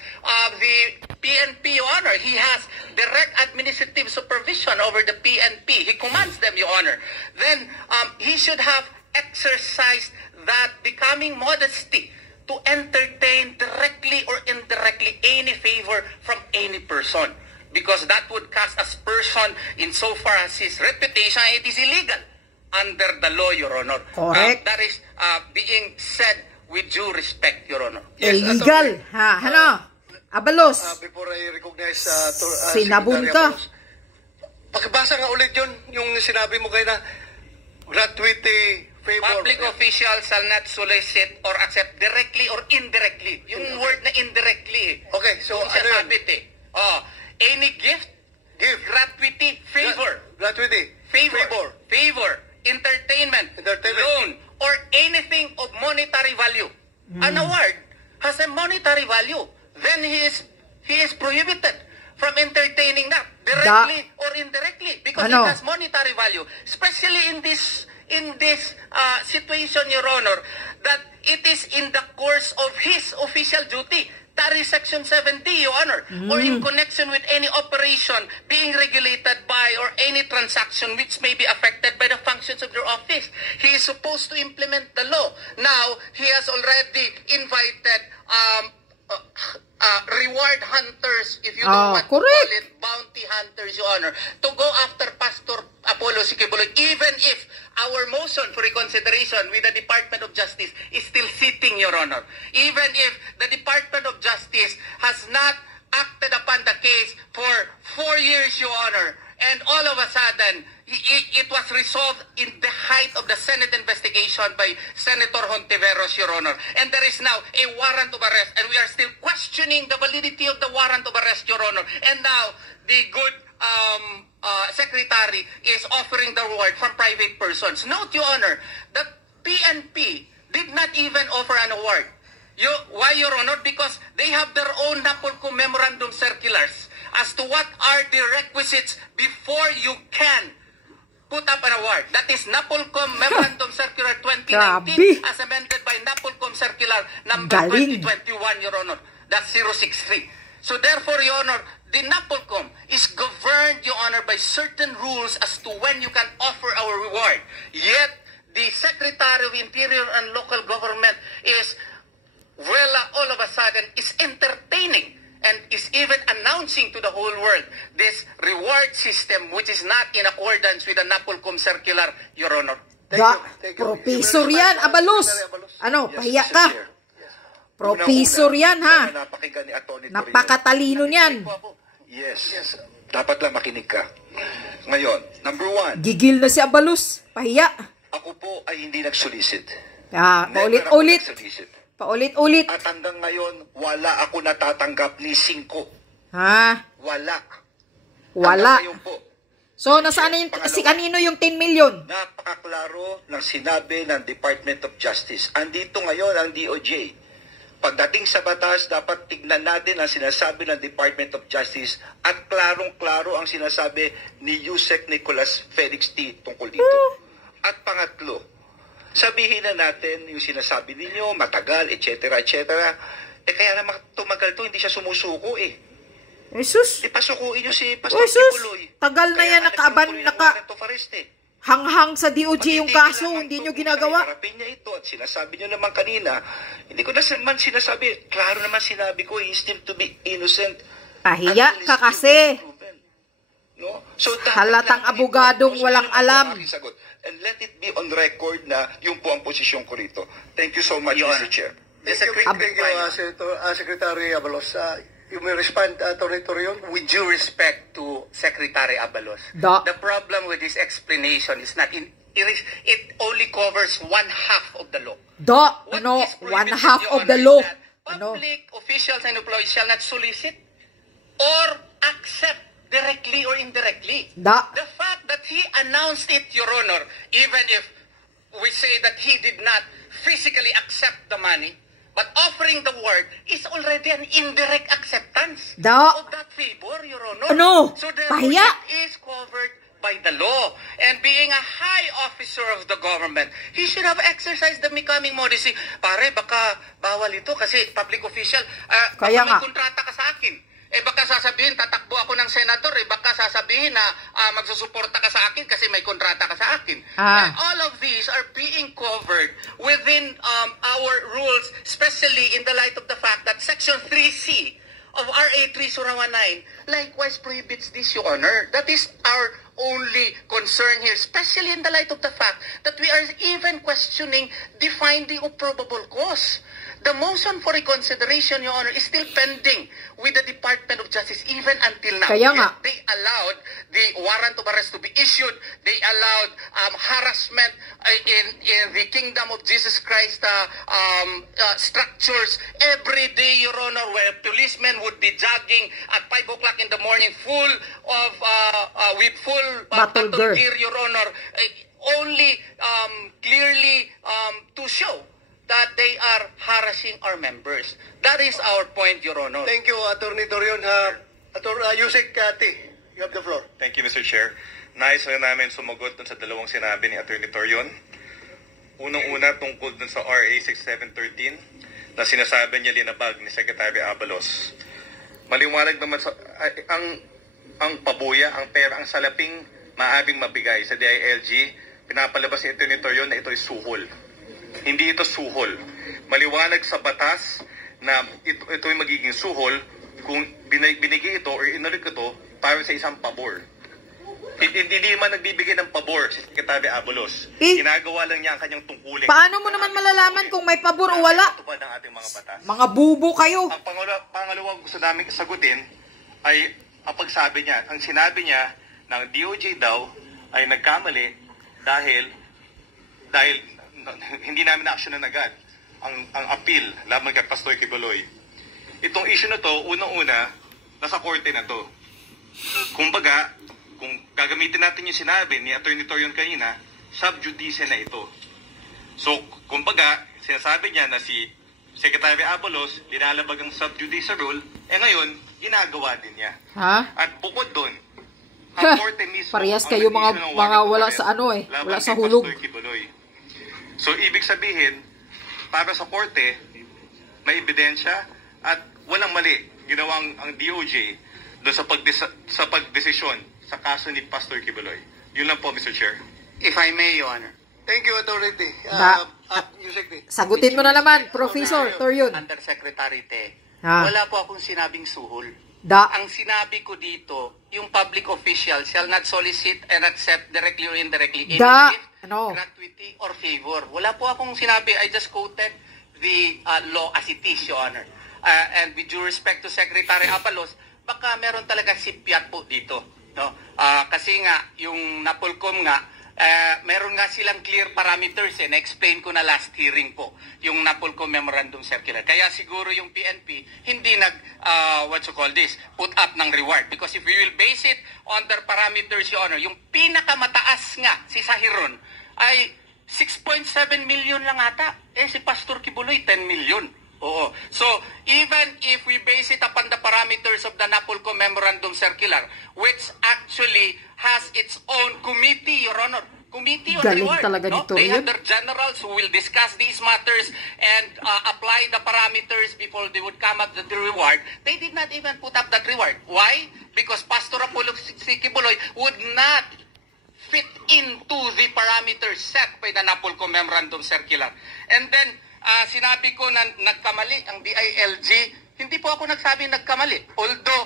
the PNP, Your Honor, he has direct administrative supervision over the PNP. He commands them, Your Honor. Then he should have exercised that becoming modesty to entertain directly or indirectly any favor from any person, because that would cast aspersion insofar as his reputation. It is illegal under the law, Your Honor. Correct. That is being said with due respect, Your Honor. Illegal. Ano? Abalos. Before I recognize Sinabun Secretary ka. Abalos, pakibasa nga ulit yun, yung sinabi mo kayo na gratuity favor. Public officials shall not solicit or accept directly or indirectly. Yung word na indirectly. Okay, so ano yun? Any gift, gratuity, favor. Gratuity. Favor. Entertainment, loan, or anything of monetary value. An award has a monetary value. Then he is prohibited from entertaining that directly or indirectly because it has monetary value. Especially in this situation, Your Honor, that it is in the course of his official duty. That is Section 70, Your Honor, or in connection with any operation being regulated by or any transaction which may be affected by the functions of their office. He is supposed to implement the law. Now, he has already invited reward hunters, if you don't want to call it bounty hunters, Your Honor, to go after Pastor Apollo Siquiboloy, even if our motion for reconsideration with the Department of Justice is still sitting, Your Honor. Even if the Department of Justice has not acted upon the case for 4 years, Your Honor, and all of a sudden, it was resolved in the height of the Senate investigation by Senator Hontiveros, Your Honor. And there is now a warrant of arrest, and we are still questioning the validity of the warrant of arrest, Your Honor. And now, the good Secretary is offering the reward from private persons. Note, Your Honor, that PNP did not even offer an award. Why, Your Honor? Because they have their own NAPOLCOM memorandum circulars as to what are the requisites before you can put up an award. That is NAPOLCOM Memorandum Circular 2019 as amended by NAPOLCOM Circular number 2021, Your Honor. That's 063. So therefore, Your Honor, the NAPOLCOM is governed, Your Honor, by certain rules as to when you can offer our reward. Yet, the Secretary of Interior and Local Government is, all of a sudden, is entertaining and is even announcing to the whole world this reward system which is not in accordance with the NAPOLCOM circular, Your Honor. Professor yan, Abalos. Ano, pahiya ka. Professor yan, ha? Napakatalino niyan. Yes. Dapat lang makinig ka. Ngayon, number 1. Gigil na si Abalos. Pahiya. Ako po ay hindi nag-solicit. Paulit-ulit. Paulit-ulit. At hanggang ngayon, wala ako natatanggap ni 5. Wala. Po. So, nasaan na yung, si kanino yung 10 million? Napakaklaro ng sinabi ng Department of Justice. Andito ngayon ang DOJ. Pagdating sa batas, dapat tignan natin ang sinasabi ng Department of Justice at klarong-klaro ang sinasabi ni Yusek Nicolas Felix T. tungkol dito. At pangatlo, sabihin na natin yung sinasabi ninyo, matagal, etc., etc. Kaya naman tumagal to, hindi siya sumusuko Jesus! Ipasukuin nyo si Pastor Siquiboloy. Tagal na yan, hanghang sa DOJ yung kaso, hindi nyo ginagawa. Harapin niya ito at sinasabi nyo naman kanina, hindi ko naman sinasabi, klaro naman sinabi ko, he is still to be innocent. Pahiya ka kasi. No? So, halatang abogadong walang alam. And let it be on record na yung po ang posisyon ko rito. Thank you so much, Mr. Chair. Thank you, Secretary Abalos. You may respond, Attorney Torion. With due respect to Secretary Abalos, the problem with this explanation is not it only covers 1/2 of the law. 1/2 of the law. Public officials and employees shall not solicit or accept directly or indirectly. The fact that he announced it, Your Honor, even if we say that he did not physically accept the money, But offering the word is already an indirect acceptance of that favor, Your Honor. Ano? So therefore, Pahiya. it is covered by the law. And being a high officer of the government, he should have exercised the becoming modesty. Pare, baka bawal ito kasi public official. Kaya baka nga. may kontrata ka sa akin. Baka sasabihin, tatakbo ako ng senador. Baka sasabihin na magsusuporta ka sa akin kasi may kontrata ka sa akin. And all of these are being covered within our rules, especially in the light of the fact that Section 3C of RA 3019 likewise prohibits this, Your Honor. That is our only concern here, especially in the light of the fact that we are even questioning the finding of probable cause. The motion for reconsideration, Your Honor, is still pending with the Department of Justice even until now. Kaya nga. They allowed the warrant of arrest to be issued. They allowed harassment in the Kingdom of Jesus Christ structures every day, Your Honor, where policemen would be jogging at 5 o'clock in the morning with full battle gear, Your Honor, only clearly to show that they are harassing our members. That is our point, Your Honor. Thank you, Attorney Torion. Yusek Kati, you have the floor. Thank you, Mr. Chair. Nais na namin sumagot dun sa dalawang sinabi ni Attorney Torion. Unang-una tungkol dun sa RA 6713 na sinasabi niya linabag ni Secretary Abalos. Maliwanag naman ang pabuya, ang pera, ang salaping maaaring mabigay sa DILG, pinapalabas ni Attorney Torion na ito ay suhol. Hindi ito suhol. Maliwanag sa batas na ito ay magiging suhol kung binigay ito or inarik ito para sa isang pabor. Hindi man nagbibigay ng pabor si Secretary Abalos. Ginagawa lang niya ang kanyang tungkulin. Paano mo naman malalaman kung may pabor o wala? Ito pa ng ating mga batas. Mga bubo kayo. Ang pangalawang gusto namin sagutin ay ang pagsabi niya. Ang sinabi niya ng DOJ daw ay nagkamali dahil hindi namin na-actionan agad ang appeal laban kay Pastor Kibuloy. Itong issue na to, unang-una, nasa korte na to. Kumbaga, kung gagamitin natin yung sinabi ni Attorney Torion kanina, sub judice na ito. So, kumbaga, sinasabi niya na si Secretary Abalos linalabag ang sub judice rule, ngayon, ginagawa din niya. At bukod doon, ang korte mismo, parehas kayo mga wala sa wala sa hulog. So, ibig sabihin, para sa korte, may ebidensya at walang mali ginawang ang DOJ doon sa pagdesisyon sa kaso ni Pastor Kibuloy. Yun lang po, Mr. Chair. If I may, Your Honor. Thank you, Authority. Sagutin mo na naman, Professor Torion. Undersecretary Te, wala po akong sinabing suhol. Ang sinabi ko dito, yung public official shall not solicit and accept directly or indirectly any gift, gratuity, or favor. Wala po akong sinabi. I just quoted the law as it is, Your Honor. And with due respect to Secretary Abalos, baka meron talaga sipyat po dito. No? Kasi nga, yung Napolcom nga, meron nga silang clear parameters na-explain ko na last hearing po yung Napolcom Memorandum Circular. Kaya siguro yung PNP hindi put up ng reward, because if we will base it on their parameters, Your Honor, yung pinakamataas nga si Sahiron ay 6.7 million lang ata. Si Pastor Kibuloy 10 million. Oo. So, even if we base it upon the parameters of the Napolcom Memorandum Circular, which actually has its own committee, Your Honor, committee on reward. They have their generals who will discuss these matters and apply the parameters before they would come up with the reward. They did not even put up that reward. Why? Because Pastor Apollo Kibuloy would not fit into the parameters set by the Napolcom Memorandum Circular. And then, sinabi ko na nagkamali ang DILG. Hindi po ako nagsabi nagkamali. Although,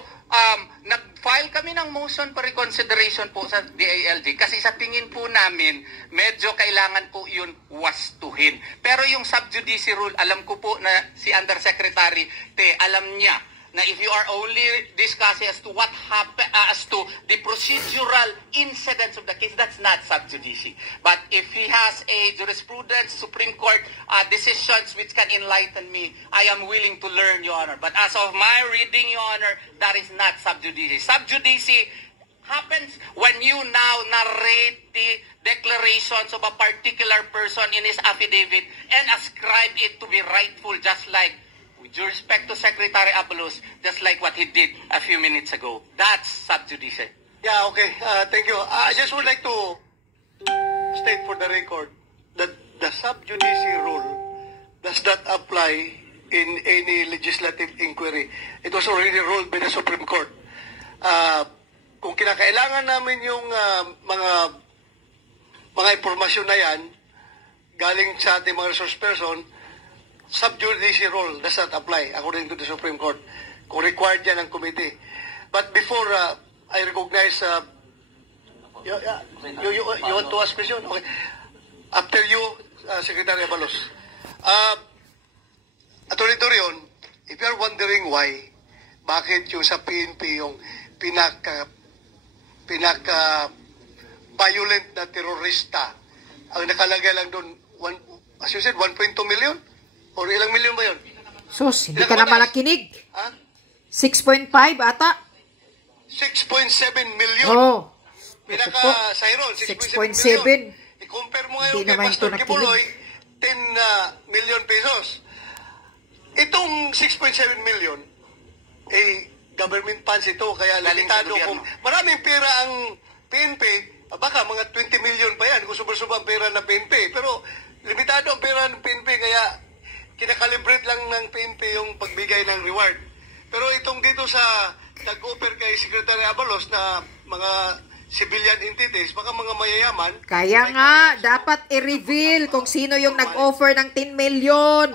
nag-file kami ng motion for reconsideration po sa DILG kasi sa tingin po namin, medyo kailangan po yun wastuhin. Pero yung sub judice rule, alam ko po na si Undersecretary Te, alam niya na if you are only discussing as to what happened, as to the procedural incidents of the case, that's not sub judice. But if he has a jurisprudence, Supreme Court decisions which can enlighten me, I am willing to learn, Your Honor. But as of my reading, Your Honor, that is not sub judice. Sub judice happens when you now narrate the declarations of a particular person in his affidavit and ascribe it to be rightful, just like, with due respect to Secretary Abalos, just like what he did a few minutes ago. That's sub judice. Yeah, okay. Thank you. I just would like to state for the record that the sub judice rule does not apply in any legislative inquiry. It was already ruled by the Supreme Court. Kung kinakailangan namin yung mga impormasyon na yan galing sa ating mga resource person, sub judice rule does not apply according to the Supreme Court. Kung required yan ng committee. But before I recognize you want to ask question? Okay. After you, Secretary Abalos. Attorney Torion, if you are wondering why, bakit yung sa PNP yung pinaka-violent na terorista, ang nakalagay lang doon, as you said, 1.2 million? Or ilang million ba yun? Sus, hindi ka naman nakinig. Ha? 6.5 ata. 6.7 million. Oh. Pinaka-Sayron, 6.7 million. I-compare mo ngayon kay Pastor Kibuloy, 10 million pesos. Itong 6.7 million, government funds ito, kaya limitado. Kung maraming pera ang PNP, baka mga 20 million pa yan kung sobra-sobra ang pera ng PNP. Pero limitado ang pera ng PNP, kaya kinakalibrate lang ng PNP yung pagbigay ng reward. Pero itong dito sa nag-offer kay Secretary Abalos na mga civilian entities, baka mga mayayaman. Kaya nga, dapat i-reveal kung sino yung nag-offer ng 10 million.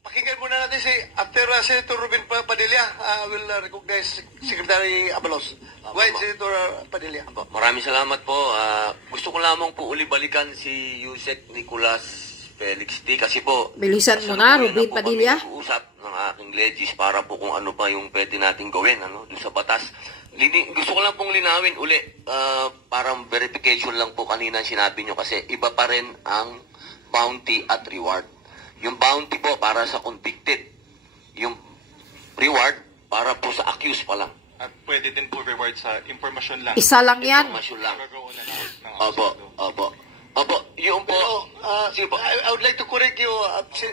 Pakinggan muna natin after Senator Ruben Padilla, I will recognize Secretary Abalos. Go ahead, Senator Padilla. Maraming salamat po. Gusto ko lamang po uli-balikan si Yusek Nicolas Felix T. Kasi po, bilisan mo na, Ruben Padilla. Usap ng aking legis para po kung ano pa yung pwede natin gawin dun sa batas. Gusto ko lang pong linawin uli, parang verification lang po kanina sinabi nyo kasi iba pa rin ang bounty at reward. Yung bounty po para sa convicted. Yung reward para po sa accused pa lang. At pwede din po reward sa informasyon lang. Isa lang yan. Informasyon lang. Opo. Yung po. I would like to correct you,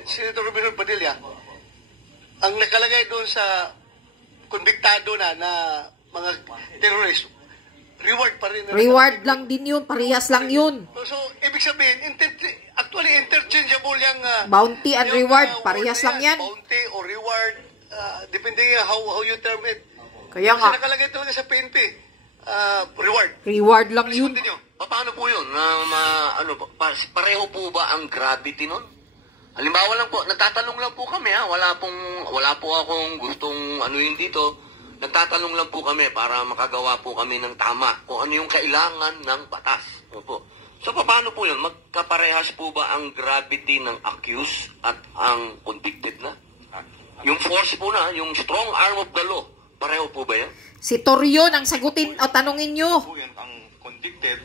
Senator Ruben Padilla. Ang nakalagay doon sa konbiktado na mga terrorist, reward pa rin. Reward lang din yun, parehas lang yun. So, ibig sabihin, actually interchangeable yung bounty and reward, parehas lang yan. Bounty or reward, depending how you term it. Kaya nga. Kasi nakalagay talaga sa PNP, reward. Reward lang yun. Paano po yun? Pareho po ba ang gravity nun? Halimbawa lang po, nagtatanong lang po kami wala po akong gustong anuin dito. Nagtatanong lang po kami para makagawa po kami ng tama kung ano yung kailangan ng batas. Opo. So, paano po yun? Magkaparehas po ba ang gravity ng accused at ang convicted na? Yung force po na, yung strong arm of the law, pareho po ba yan? Si Torion ang sagutin o tanungin nyo. Po yan, ang convicted,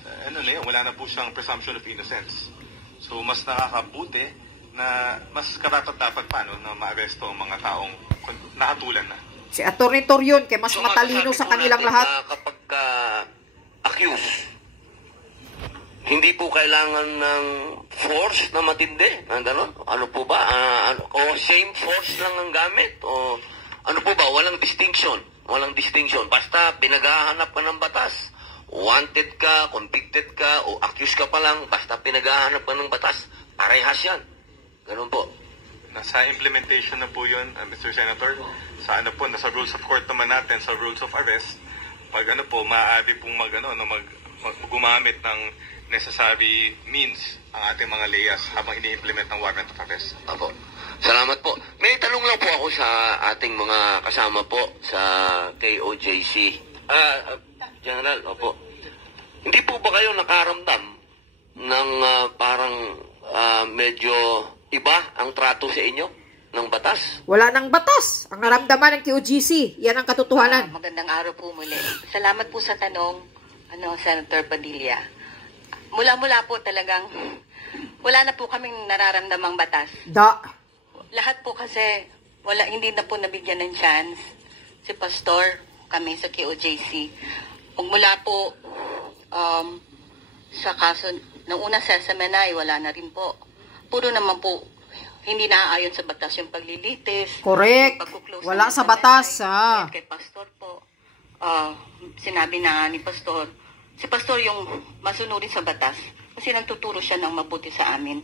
wala na po siyang presumption of innocence. So, mas nakakabuti na mas karapat-dapat paano na ma-aresto ang mga taong nakatulan na. Si Atty. Torion, kaya mas matalino sa kanilang lahat. Kapag accused, hindi po kailangan ng force na matindi. Ano po ba? O same force lang ang gamit? O ano po ba? Walang distinction. Walang distinction. Basta pinaghahanap ka ng batas. Wanted ka, convicted ka, o accused ka pa lang. Basta pinaghahanap ka ng batas. Parehas yan. Ganun po. Nasa implementation na po yun, Mr. Senator. Nasa rules of court naman natin, sa rules of arrest. Pag maaari pong gumamit ng necessary means ang ating mga layas habang ini-implement ng warrant of arrest. Opo. Salamat po. May tanong lang po ako sa ating mga kasama po sa KOJC. General, opo. Hindi po ba kayo nakaramdam ng parang medyo iba ang trato sa inyo ng batas? Wala nang batas. Ang naramdaman ng KOJC, yan ang katotohanan. Magandang araw po muli. Salamat po sa tanong, Senator Padilla. Mula-mula po talagang wala na po kaming nararamdamang batas. Lahat po kasi hindi na po nabigyan ng chance si Pastor, kami sa KOJC, mula po sa kaso ng una sa Semenay, wala na rin po. Puro naman po hindi naaayon sa batas yung paglilitis. Correct. Wala sa batas. Kay Pastor po, sinabi na ni Pastor, si Pastor yung masunurin sa batas kasi nagtuturo siya ng mabuti sa amin.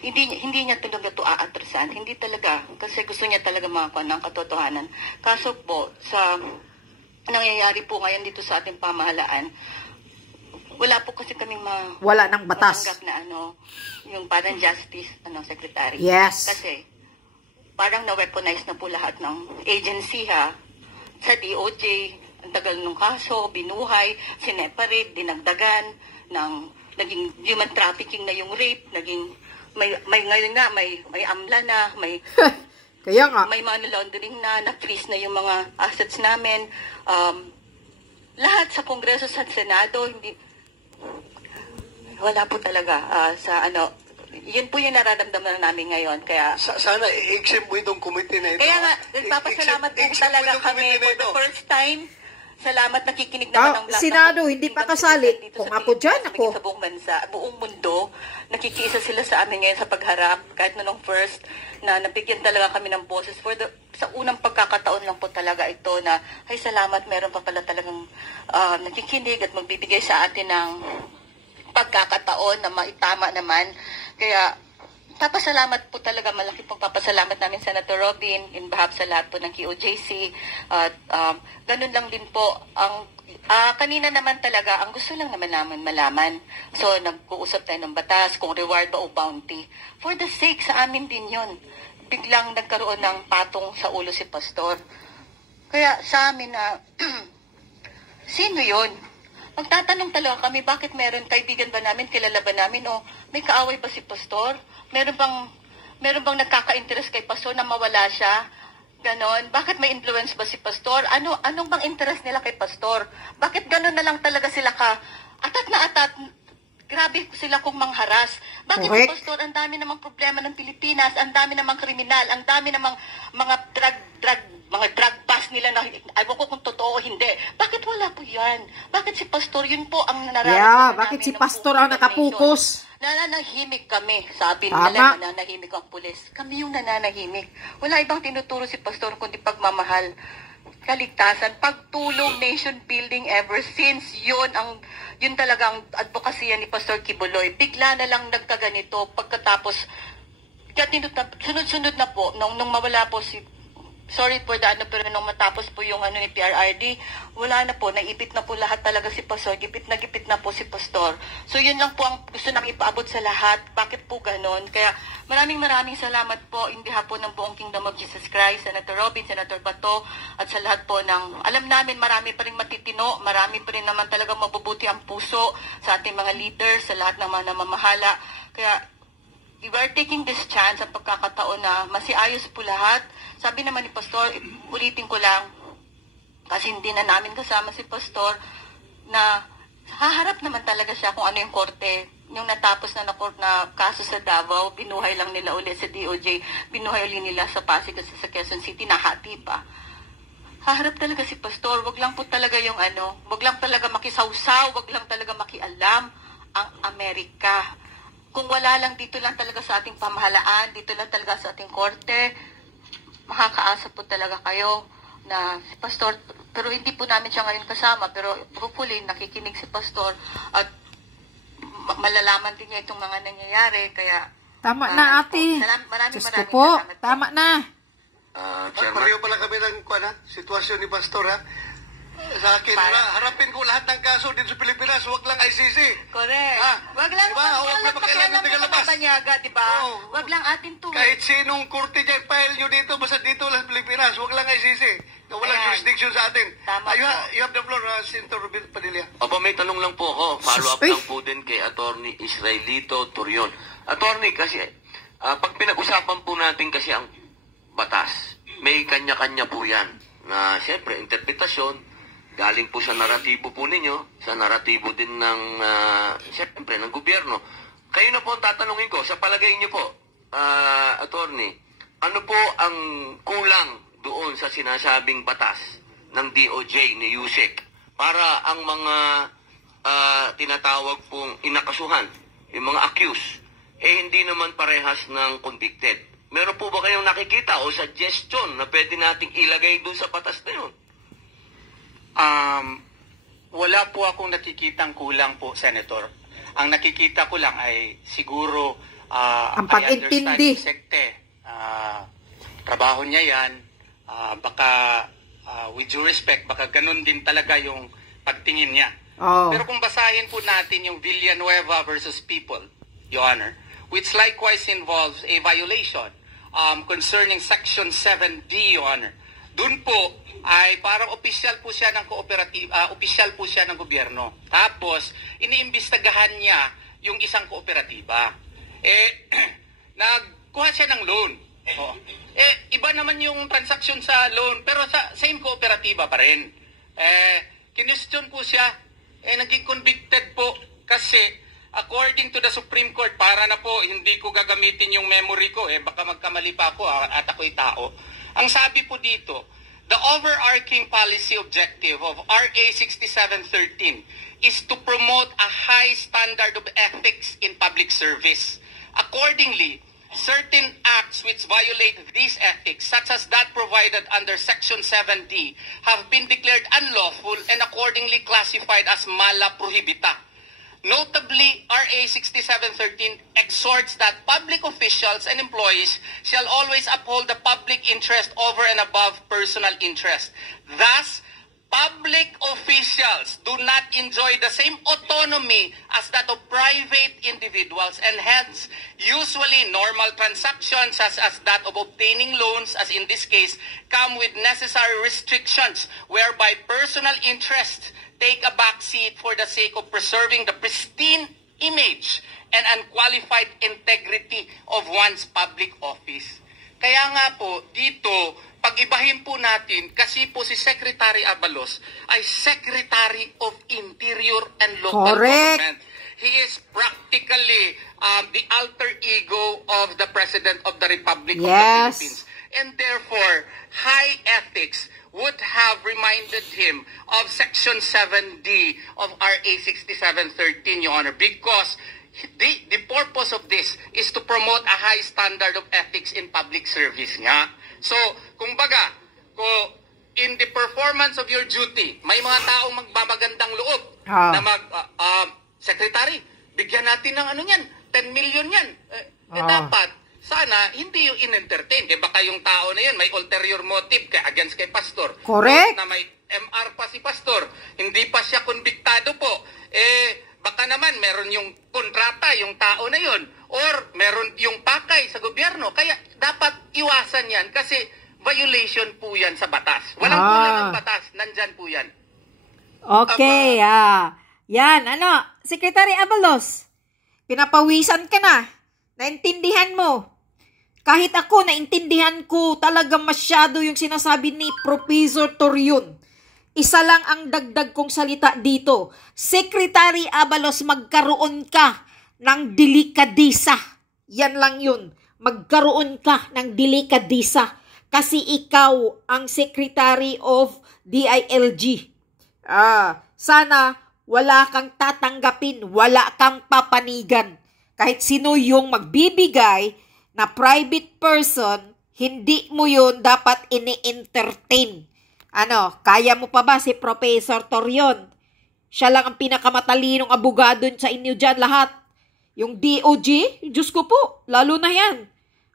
Hindi niya talaga to aatrasan. Hindi talaga. Kasi gusto niya talaga makakuha ng katotohanan. Kaso po, sa nangyayari po ngayon dito sa ating pamahalaan, wala po kasi kaming wala ng batas na yung parang justice secretary. Yes. Kasi parang na-weaponize na po lahat ng agency sa DOJ. Ang tagal ng kaso, binuhay, sineparate, dinagdagan naging human trafficking na yung rape, naging may ngayon nga may amla na, may kaya nga may money laundering na freeze na yung mga assets namin. Lahat sa Kongreso, sa Senado, wala po talaga yun po yung nararamdaman namin ngayon. Kaya Sana i-exempt mo itong committee na ito. kaya nga, nagpapasalamat po talaga kami for the first time. Salamat, nakikinig naman ng lahat. Senado, hindi pa kasali. Kung ako dyan, ako. Sa buong bansa, buong mundo, nakikiisa sila sa amin ngayon sa pagharap. Kahit nung first, na nabigyan talaga kami ng boses. Sa unang pagkakataon lang po talaga ito na, ay salamat, meron pa pala talagang nakikinig at magbibigay sa atin ng pagkakataon na maitama naman. Kaya, papasalamat po talaga, malaki pong papasalamat namin Senator Robin, in behalf sa lahat po ng QOJC. At ganun lang din po, kanina naman talaga, ang gusto lang naman namin malaman. So, nag-uusap tayo ng batas, kung reward ba o bounty. For the sake, sa amin din yon. Biglang nagkaroon ng patong sa ulo si Pastor. Kaya sa amin sino yon? Magtatanong talaga kami, bakit meron, kaibigan ba namin, kilala ba namin, o may kaaway ba si Pastor? Meron bang nagkaka-interest kay Pastor na mawala siya? Ganon. Bakit may influence ba si Pastor? Anong bang interest nila kay Pastor? Bakit ganon na lang talaga sila atat na atat? Grabe sila kung mangharas. Bakit si Pastor, ang dami namang problema ng Pilipinas, ang dami namang kriminal, ang dami namang mga drug bust nila na ayaw ko kung totoo o hindi. Bakit wala po yan? Bakit si Pastor, yun po ang nararamdaman namin. Bakit si Pastor ang nakapokus? Nananahimik kami. Sabi nila, nananahimik ang pulis. Kami yung nananahimik. Wala ibang tinuturo si Pastor kundi pagmamahal, kaligtasan, pagtulong, nation building ever since. Yun talagang advokasya ni Pastor Kibuloy. Bigla na lang nagkaganito pagkatapos, sunod-sunod na po, nung mawala po sorry for pero nung matapos po yung ni PRRD, wala na po, naipit na po lahat talaga si Pastor, gipit na po si Pastor. So yun lang po ang gusto namin ipaabot sa lahat. Bakit po ganon? Kaya maraming salamat po in behalf po ng buong Kingdom of Jesus Christ, Senator Robin, Senator Bato, at sa lahat po alam namin marami pa rin matitino, marami pa rin naman talaga mabubuti ang puso sa ating mga leaders, sa lahat ng mga namamahala. Kaya we are taking this chance, ang pagkakataon na masiayos po lahat. Sabi naman ni Pastor, ulitin ko lang, kasi hindi na namin kasama si Pastor, na haharap naman talaga siya kung ano yung korte. Yung natapos na kaso sa Davao, binuhay lang nila ulit sa DOJ, binuhay ulit nila sa Pasig at sa Quezon City, nahati pa. Haharap talaga si Pastor, wag lang po talaga wag lang talaga makisawsaw, wag lang talaga makialam ang Amerika. Kung wala lang, dito lang talaga sa ating pamahalaan, dito lang talaga sa ating korte, makakaasa po talaga kayo na si Pastor, pero hindi po namin siya ngayon kasama, pero hopefully nakikinig si Pastor at malalaman din niya itong mga nangyayari. Kaya tama na, ate. Maraming po. Tama na. Pareho pala kami ng sitwasyon ni Pastor, Sa akin, harapin ko lahat ng kaso dito sa Pilipinas, wag lang ICC. Correct. Wag lang pakialam ng labas. Banyaga, diba? Wag lang atin to. Kahit sinong korte dyan, file nyo dito, basta dito lang sa Pilipinas, wag lang ICC. Na walang jurisdiction sa atin. You have the floor, Senator Padilla. Opo, may tanong lang po ako. Follow up lang po din kay Attorney Israelito Turion. Attorney, kasi pag pinag-usapan po natin kasi ang batas, may kanya-kanya po yan. Na siyempre, interpretasyon, galing po sa naratibo po ninyo, sa naratibo din ng, siyempre, ng gobyerno. Kayo na po ang tatanungin ko, sa palagay niyo po, Attorney, ano po ang kulang doon sa sinasabing batas ng DOJ ni USEC para ang mga tinatawag pong inakasuhan, yung mga accused, hindi naman parehas ng convicted. Meron po ba kayong nakikita o suggestion na pwede nating ilagay dun sa batas na yun? Wala po akong nakikitang kulang po, Senator. Ang nakikita ko lang ay siguro ang pag-intindi. Trabaho niya yan. Baka with due respect, baka ganun din talaga yung pagtingin niya. Pero kung basahin po natin yung Villanueva versus People, Your Honor, which likewise involves a violation concerning Section 7D, Your Honor. Doon po ay parang opisyal po siya ng opisyal po siya ng gobyerno. Tapos, iniimbestagahan niya yung isang kooperatiba. Nagkuha siya ng loan. Iba naman yung transaction sa loan, pero sa same kooperatiba pa rin. Kinestyon po siya, naging convicted po kasi according to the Supreme Court, para na po, hindi ko gagamitin yung memory ko, baka magkamali pa ako at ako'y tao. Ang sabi po dito, the overarching policy objective of RA 6713 is to promote a high standard of ethics in public service. Accordingly, certain acts which violate these ethics, such as that provided under Section 7D, have been declared unlawful and accordingly classified as mala prohibita. Notably, RA 6713 exhorts that public officials and employees shall always uphold the public interest over and above personal interest. Thus, public officials do not enjoy the same autonomy as that of private individuals, and hence, usually normal transactions as that of obtaining loans, as in this case, come with necessary restrictions whereby personal interests take a backseat for the sake of preserving the pristine image and unqualified integrity of one's public office. Kaya nga po, dito, pag-ibahin po natin, kasi po si Secretary Abalos ay Secretary of Interior and Local Government. He is practically the alter ego of the President of the Republic of the Philippines. And therefore, high ethics would have reminded him of Section 7D of RA 6713, Your Honor, because the purpose of this is to promote a high standard of ethics in public service nga. So, kung baga, in the performance of your duty, may mga taong magmamagandang loob na Secretary, bigyan natin ng 10 million yan. Dapat, sana hindi yung in-entertain. Baka yung tao na yun may ulterior motive against kay Pastor. Correct. Na may MR pa si Pastor. Hindi pa siya konbiktado po. Baka naman meron yung kontrata yung tao na yun. Or meron yung pakay sa gobyerno. Kaya dapat iwasan yan kasi violation po yan sa batas. Walang kulang ng batas. Nandyan po yan. Okay. Yan. Secretary Abalos, pinapawisan ka na. Naintindihan mo. Kahit ako, naintindihan ko talaga masyado yung sinasabi ni Professor Torion. Isa lang ang dagdag kong salita dito. Secretary Abalos, magkaroon ka ng delikadisa. Yan lang yun. Magkaroon ka ng delikadisa. Kasi ikaw ang Secretary of DILG. Sana wala kang tatanggapin, wala kang papanigan. Kahit sino yung magbibigay na private person, hindi mo yun dapat ini-entertain. Kaya mo pa ba si Professor Torion? Siya lang ang pinakamatalinong abogado sa inyo dyan lahat. Yung DOJ, Diyos ko po, lalo na yan.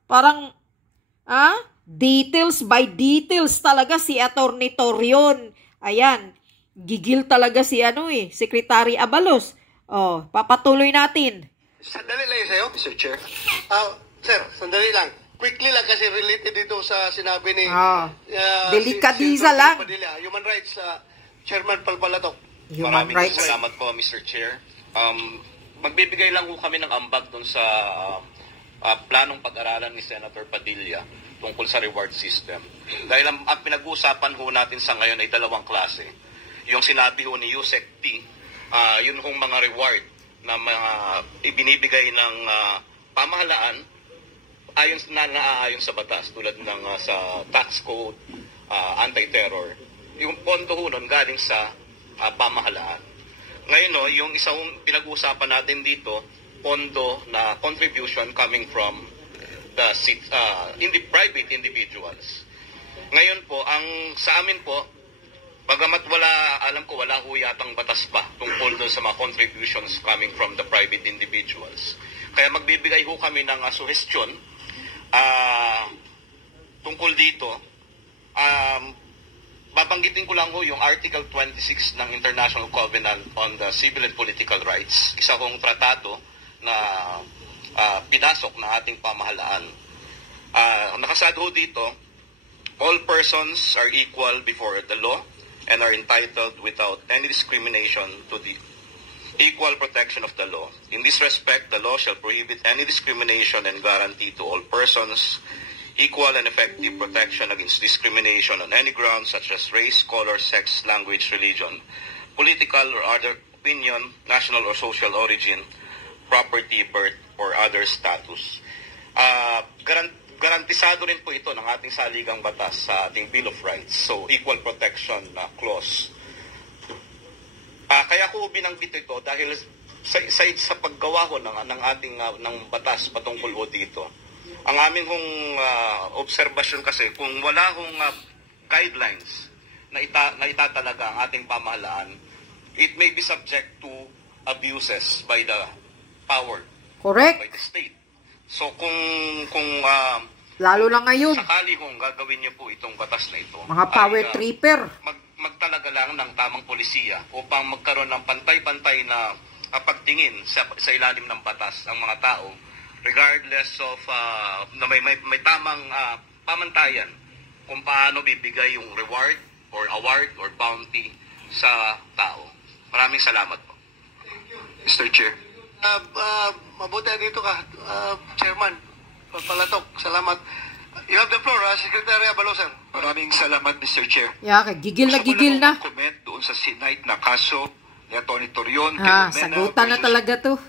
Parang, details by details talaga si Attorney Torion. Ayan, gigil talaga si Secretary Abalos. Papatuloy natin. Sandali lang sa'yo, Mr. Chair. Sir, sandali lang. Quickly lang kasi related dito sa sinabi ni... delikadisa lang. Human Rights Chairman Palpalatok. Maraming salamat po, Mr. Chair. Magbibigay lang po kami ng ambag dun sa planong pag-aralan ni Senator Padilla tungkol sa reward system. Dahil ang pinag-uusapan ho natin sa ngayon ay dalawang klase. Yung sinabi ho ni Yusek P, yun hong mga reward na mga ibinibigay ng pamahalaan ayon sa batas tulad ng sa tax code, anti-terror. Yung pondo ho nun galing sa pamahalaan. Ngayon, no, yung isang pinag-uusapan natin dito, pondo na contribution coming from the private individuals. Ngayon po, ang sa amin po, bagamat alam ko wala ho yatang batas pa tungkol doon sa mga contributions coming from the private individuals. Kaya magbibigay ho kami ng suggestion tungkol dito. Babanggitin ko lang ho yung Article 26 ng International Covenant on the Civil and Political Rights. Isa kong tratado na pinasok na ating pamahalaan. Nakasaad ho dito, all persons are equal before the law and are entitled without any discrimination to the equal protection of the law. In this respect, the law shall prohibit any discrimination and guarantee to all persons equal and effective protection against discrimination on any grounds such as race, color, sex, language, religion, political or other opinion, national or social origin, property, birth, or other status. Garantisado rin po ito ng ating saligang batas sa ating Bill of Rights. So, equal protection clause. Kaya ko binanggit ito dahil sa paggawa ko ng ating ng batas patungkol ho dito. Ang aming hong obserbasyon kasi, kung wala hong guidelines na itatalaga ang ating pamahalaan, it may be subject to abuses by the power. Correct. By the state. So kung lalo lang ngayon, sakali kung gagawin niyo po itong batas na ito, mga power tripper, magtalaga lang ng tamang polisiya upang magkaroon ng pantay-pantay na pagtingin sa ilalim ng batas ang mga tao, regardless of na may tamang pamantayan kung paano bibigay yung reward or award or bounty sa tao. Maraming salamat po. Mr. Chair. Mabuti dito ka, Chairman. Palatok, salamat. You have the floor, Secretary Abalos, sir. Maraming salamat, Mr. Chair. Gigil na. Comment doon sa Senate na kaso ni Atty. Torion, sagutan na talaga to.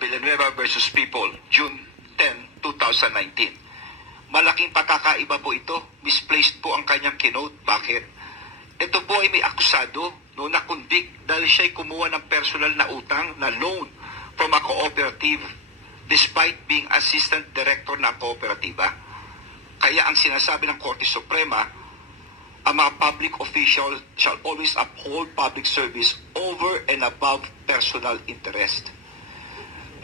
Villanueva versus People, June 10, 2019. Malaking pagkakaiba po ito. Misplaced po ang kanyang kinote. Bakit? Ito po ay may akusado na convict dahil siya'y kumuha ng personal na utang na loan from a cooperative despite being assistant director na kooperatiba. Kaya ang sinasabi ng Korte Suprema, ang mga public official shall always uphold public service over and above personal interest.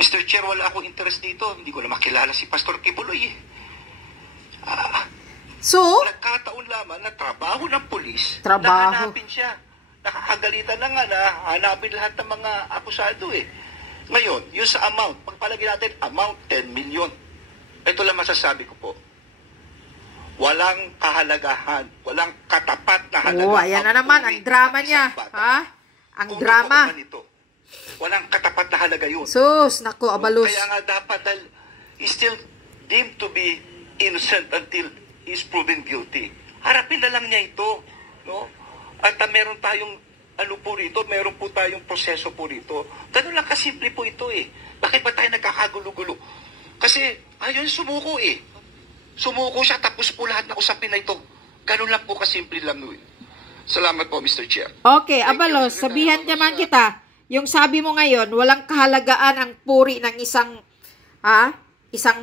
Mr. Chair, wala akong interest dito. Hindi ko na makilala si Pastor Kibuloy. Nagkataon lamang na trabaho ng pulis, nahanapin siya. Nakakagalitan na nga na hanapin lahat ng mga akusado Ngayon, yung sa amount, pagpalagay natin, amount 10 million. Ito lang masasabi ko po. Walang kahalagahan, walang katapat na halaga. Ayan na naman, ang drama niya. Ang drama. Walang katapat na halaga yun. Naku, Abalos. Kaya nga dapat dahil he's still deemed to be innocent until he's proven guilty. Harapin na lang niya ito. No? At meron tayong meron po tayong proseso po rito. Ganun lang kasimple po ito Bakit ba tayo nagkakagulo-gulo? Kasi ayun sumuko Sumuko siya tapos po lahat na usapin na ito. Ganun lang po kasimple lang Salamat po, Mr. Chair. Okay, Abalos, sabihan naman kita. Yung sabi mo ngayon, walang kahalagaan ang puri ng isang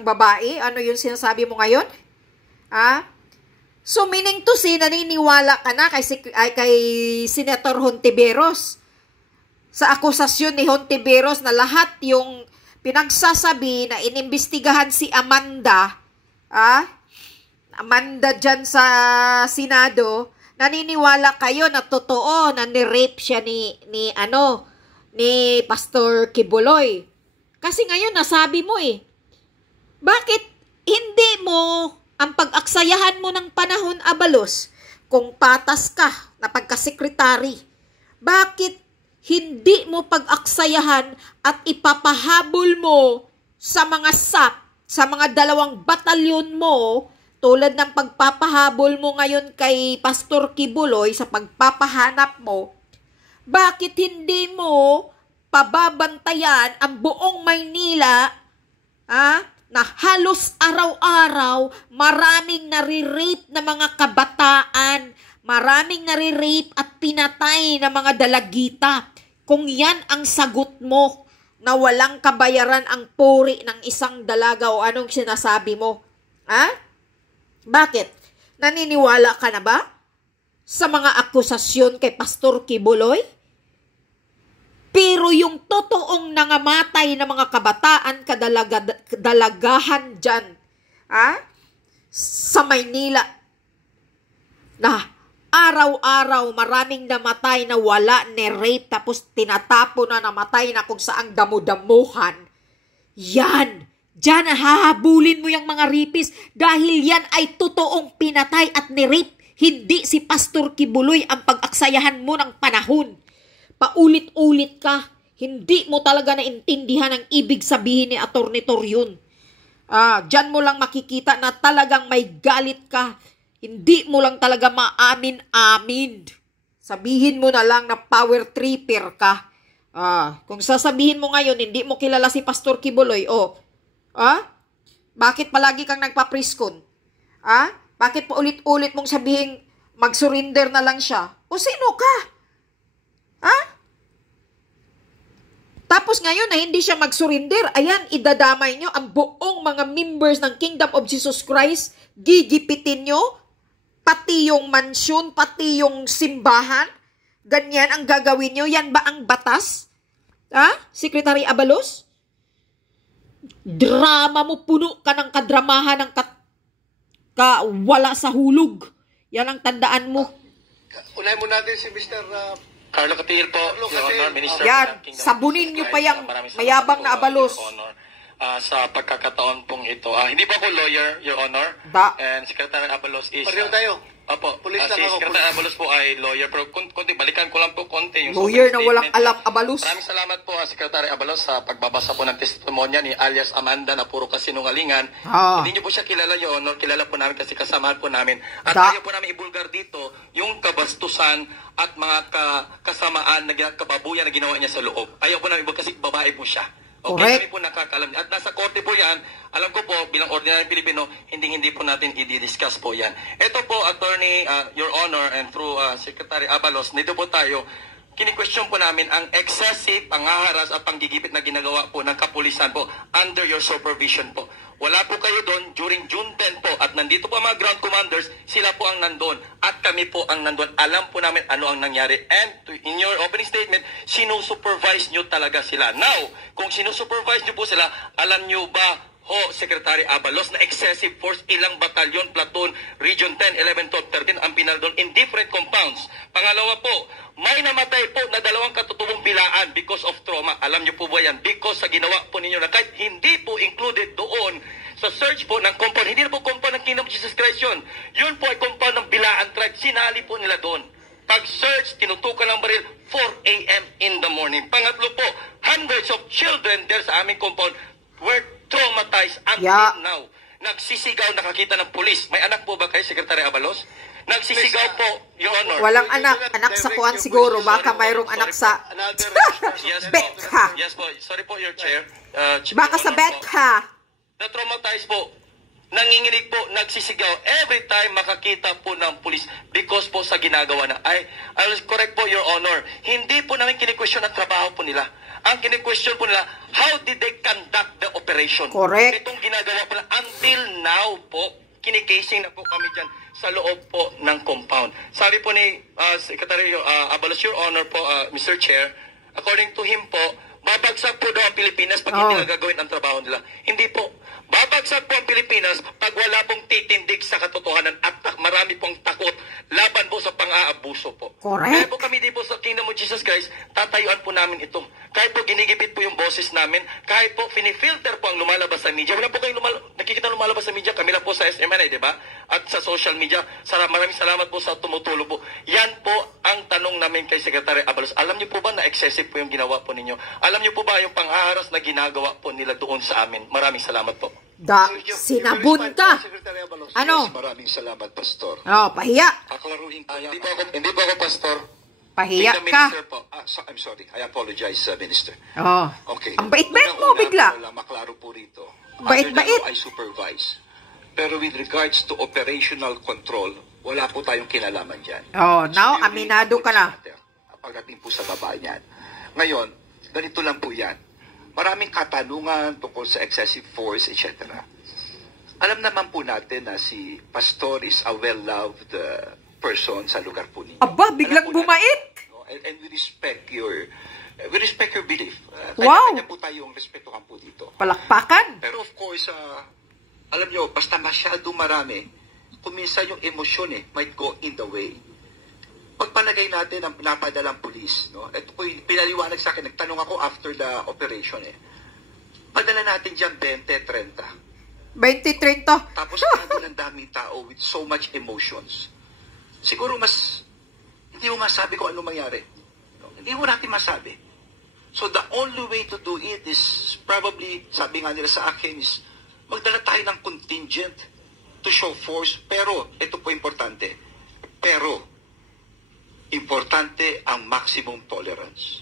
babae. Ano yung sinasabi mo ngayon? So, meaning to say, naniniwala ka na kay Senator Hontiveros sa akusasyon ni Hontiveros na lahat yung pinagsasabi na inimbestigahan si Amanda dyan sa Senado, naniniwala kayo na totoo na ni-rape siya ni Pastor Kibuloy. Kasi ngayon, nasabi mo bakit hindi mo ang pag-aksayahan mo ng panahon, Abalos, kung patas ka na pagkasekretary, bakit hindi mo pag-aksayahan at ipapahabol mo sa mga SAP, sa mga 2 batalyon mo, tulad ng pagpapahabol mo ngayon kay Pastor Kibuloy sa pagpapahanap mo, bakit hindi mo pababantayan ang buong Maynila, na halos araw-araw maraming nare-rape na mga kabataan, Maraming nare-rape at pinatay na mga dalagita. Kung yan ang sagot mo na walang kabayaran ang puri ng isang dalaga o anong sinasabi mo, ha? Bakit? Naniniwala ka na ba sa mga akusasyon kay Pastor Kibuloy? Pero yung totoong nangamatay na mga kabataan, kadalagahan dyan, sa Maynila, na araw-araw maraming namatay na wala ni-rape tapos tinatapo na namatay na kung saang damo-damuhan. Yan! Diyan hahabulin mo yung mga rapist dahil yan ay totoong pinatay at ni-rape. Hindi si Pastor Kibuloy ang pag-aksayahan mo ng panahon. Paulit-ulit ka. Hindi mo talaga naintindihan ang ibig sabihin ni Atty. Torion. Diyan mo lang makikita na talagang may galit ka. Hindi mo lang talaga maamin-amin. Sabihin mo na lang na power tripper ka. Kung sasabihin mo ngayon, hindi mo kilala si Pastor Kibuloy, bakit palagi kang nagpapriskon? Bakit pa ulit-ulit mong sabihin mag-surrender na lang siya? O sino ka? Tapos ngayon na hindi siya mag-surrender, ayan, idadamay nyo ang buong mga members ng Kingdom of Jesus Christ, gigipitin nyo, pati yung mansyon, pati yung simbahan, ganyan ang gagawin nyo, yan ba ang batas? Secretary Abalos? Drama mo, puno ka ng kadramahan ng wala sa hulog. Yan ang tandaan mo. Unahin mo natin si Mr. Carlo Catil po, Your Honor, Minister yan, sabunin nyo pa yung mayabang na Abalos. Sa pagkakataon pong ito. Hindi po ako lawyer, Your Honor. And Secretary Abalos is... Pareho tayo. Opo, Police si Secretary Abalos po ay lawyer. Pero konti, balikan ko lang po konti. Yung lawyer na walang alam, Abalos. Maraming salamat po, Secretary Abalos, sa pagbabasa po ng testimonya ni alias Amanda na puro kasinungalingan. Hindi niyo po siya kilala, Your Honor. Kilala po namin kasi kasamahan po namin. At ayaw po namin ibulgar dito yung kabastusan at mga kasamaan, kababuyan na ginawa niya sa loob. Ayaw po namin ibulgar kasi babae po siya. Okay, kami po nakakalam. At nasa korte po yan, alam ko po, bilang ordinaryong Pilipino, hindi po natin i-discuss po yan. Ito po, Attorney, Your Honor, and through Secretary Abalos, nito po tayo, kini-question po namin ang excessive, panghaharas at panggigipit na ginagawa po ng kapulisan po under your supervision po. Wala po kayo doon during June 10 po at nandito po ang mga ground commanders, sila po ang nandun at kami po ang nandun. Alam po namin ano ang nangyari and in your opening statement, sinusupervise nyo talaga sila. Now, kung sinusupervise nyo po sila, alam nyo ba Secretary Abalos na excessive force, ilang batalyon, platoon, Region 10, 11, 12, 13 ang pinal doon in different compounds. Pangalawa po, may namatay po na 2 katutubong bilaan because of trauma. Alam niyo po ba yan? Because sa ginawa po ninyo na kahit hindi po included doon sa search po ng compound, hindi na po compound ng Kingdom of Jesus Christ yun. Yun po ay compound ng Bilaan tribe. Sinali po nila doon. Pag-search, tinutukan ng baril 4 a.m. in the morning. Pangatlo po, hundreds of children there sa aming compound were traumatized until now. Nagsisigaw, nakakita ng pulis. May anak po ba kayo, Secretary Abalos? Nagsisigaw po, Your Honor. Walang anak. Anak sa kuwan siguro. Baka mayroong anak sa... Betha. Yes po. Sorry po, Your Chair. Baka sa Betha. Na-traumatize po. Nanginginig po, nagsisigaw. Every time makakita po ng pulis because po sa ginagawa na. I will correct po, Your Honor. Hindi po namin kini-question ang trabaho po nila. Ang kini-question po nila, how did they conduct the operation? Correct. Itong ginagawa po na until now po, kinikasing na po kami dyan sa loob po ng compound. Sabi po ni Secretary Abalos, Your Honor po, Mr. Chair, according to him po, babagsak po daw ang Pilipinas pag hindi gagawin ang trabaho nila. Hindi po. Babagsak po ang Pilipinas pag wala pong titindig sa katotohanan at marami pong takot laban po sa pang-aabuso po. Correct. Kaya po kami di po sa Kingdom of Jesus Christ, tatayuan po namin ito. Kahit po ginigipit po yung boses namin, kahit po finifilter po ang lumalabas sa media. Wala po kayong nakikita lumalabas sa media, kami lang po sa SMNI, di ba? At sa social media. Maraming salamat po sa tumutulong po. Yan po ang tanong namin kay Secretary Abalos. Alam niyo po ba na excessive po yung ginawa po ninyo? Alam niyo po ba yung panghaharas na ginagawa po nila doon sa amin? Maraming salamat po. Sinabun ka. Ano? Maraming salamat, Pastor. Pahiya. Aklaruhin ko. Hindi po ako Pastor. Pahiya ka. Po. I'm sorry. I apologize, Minister. Okay. Ang bait-bait mo bigla. Maklaro po rito. Bait-bait. I supervise. Pero with regards to operational control, Wala po tayong kinalaman dyan. Oh, now, aminado ka na. Pagdating po sa baba niyan. Ngayon, ganito lang po yan. Maraming katanungan tungkol sa excessive force, etc. Alam naman po natin na si Pastor is a well-loved person sa lugar po ninyo. Aba, biglang bumait! And we respect your belief. Wow! Kanya po tayong respetuhan po dito. Palakpakan! Pero of course, alam nyo, basta masyadong marami, kung minsan yung emosyon might go in the way. Pagpalagay natin ang pinapadalang pulis, no? Ito po yung pinaliwanag sa akin, nagtanong ako after the operation Padala natin dyan 20-30. 20-30? Tapos ng daming tao with so much emotions. Siguro hindi mo masabi kung ano mangyari. No? Hindi mo natin masabi. So the only way to do it is probably, sabi nga nila sa akin, is magdala tayo ng contingent to show force. Pero, ito po importante. Importante ang maximum tolerance.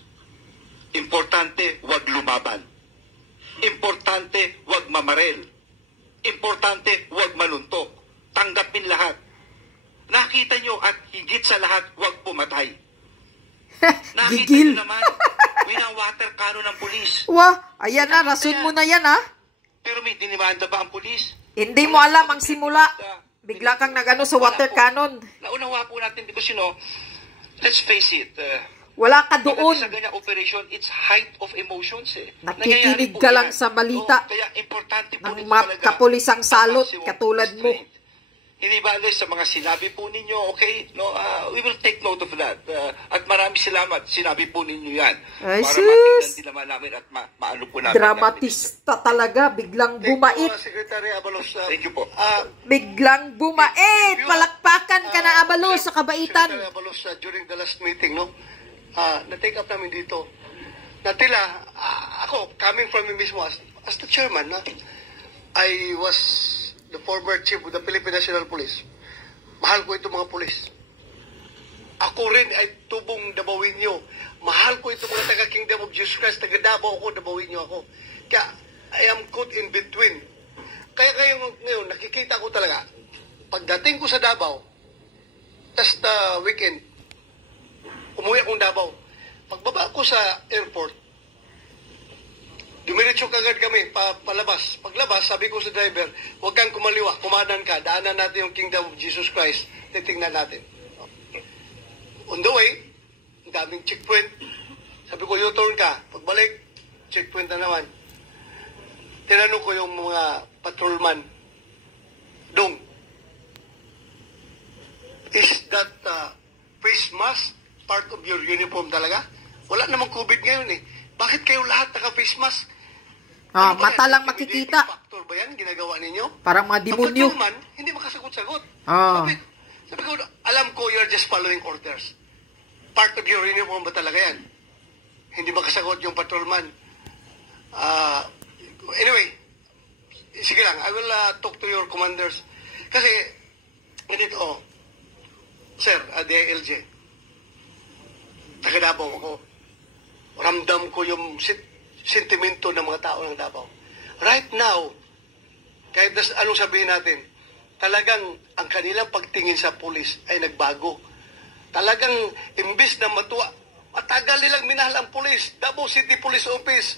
Importante, wag lumaban. Importante, wag mamarel. Importante, wag manuntok. Tanggapin lahat. Nakita nyo at higit sa lahat, wag pumatay. Nakita nyo naman, winawater cannon ng pulis. Wah, ayan na, rason mo na yan Pero may dinimanda ba ang pulis? Hindi mo alam ang simula. Bigla kang nagano sa water cannon. Naunawa po natin because let's face it. Wala ka doon. Sa ganyang operation, it's height of emotions Nakikinig ka lang sa balita. Kaya importante po ng kapulisang salot katulad mo. Hindi ba sa mga sinabi po ninyo, okay? No, we will take note of that. At maraming salamat. Sinabi po ninyo yan. Ay, para matignan din naman namin at maano po namin. Dramatista talaga. Biglang bumait. Secretary Abalos. Thank you po. Biglang bumait. Palakpakan ka na, Abalos, sa kabaitan. Secretary Abalos, during the last meeting, na-take up namin dito. Natila, ako, coming from me mismo, as the chairman, I was the former chief of the Philippine National Police. Mahal ko itong mga police. Ako rin ay tubong Dabawinyo. Mahal ko itong mga taga-Kingdom of Jesus Christ. Taga-Davao ako, Dabawinyo ako. Kaya, I am caught in between. Kaya ngayon, nakikita ko talaga, pagdating ko sa Davao, last weekend, umuwi akong Davao. Pagbaba ko sa airport, dumiretso kagad kami, palabas. Paglabas, sabi ko sa driver, huwag kang kumaliwa, kumanan ka, daanan natin yung Kingdom of Jesus Christ, titingnan natin. On the way, ang daming checkpoint. Sabi ko, U-turn ka. Pagbalik, checkpoint na naman. Tinanong ko yung mga patrolman, Dong, is that face mask part of your uniform talaga? Wala namang COVID ngayon Bakit kayo lahat naka-face mask? Mata lang makikita. Factor ba yan? Ginagawa ninyo? Parang mga demonyo. Ang patrolman, hindi makasagot-sagot. Sabi ko, alam ko you're just following orders. Part of your uniform ba talaga yan? Hindi makasagot yung patrolman. Anyway, sige lang, I will talk to your commanders. Kasi, ganito, sir, DLJ, taga-Davao ako. Ramdam ko yung sentimento ng mga tao ng Davao. Right now, kahit anong sabihin natin, talagang ang kanilang pagtingin sa pulis ay nagbago. Talagang imbis na matagal nilang minahal ang pulis, Davao City Police Office,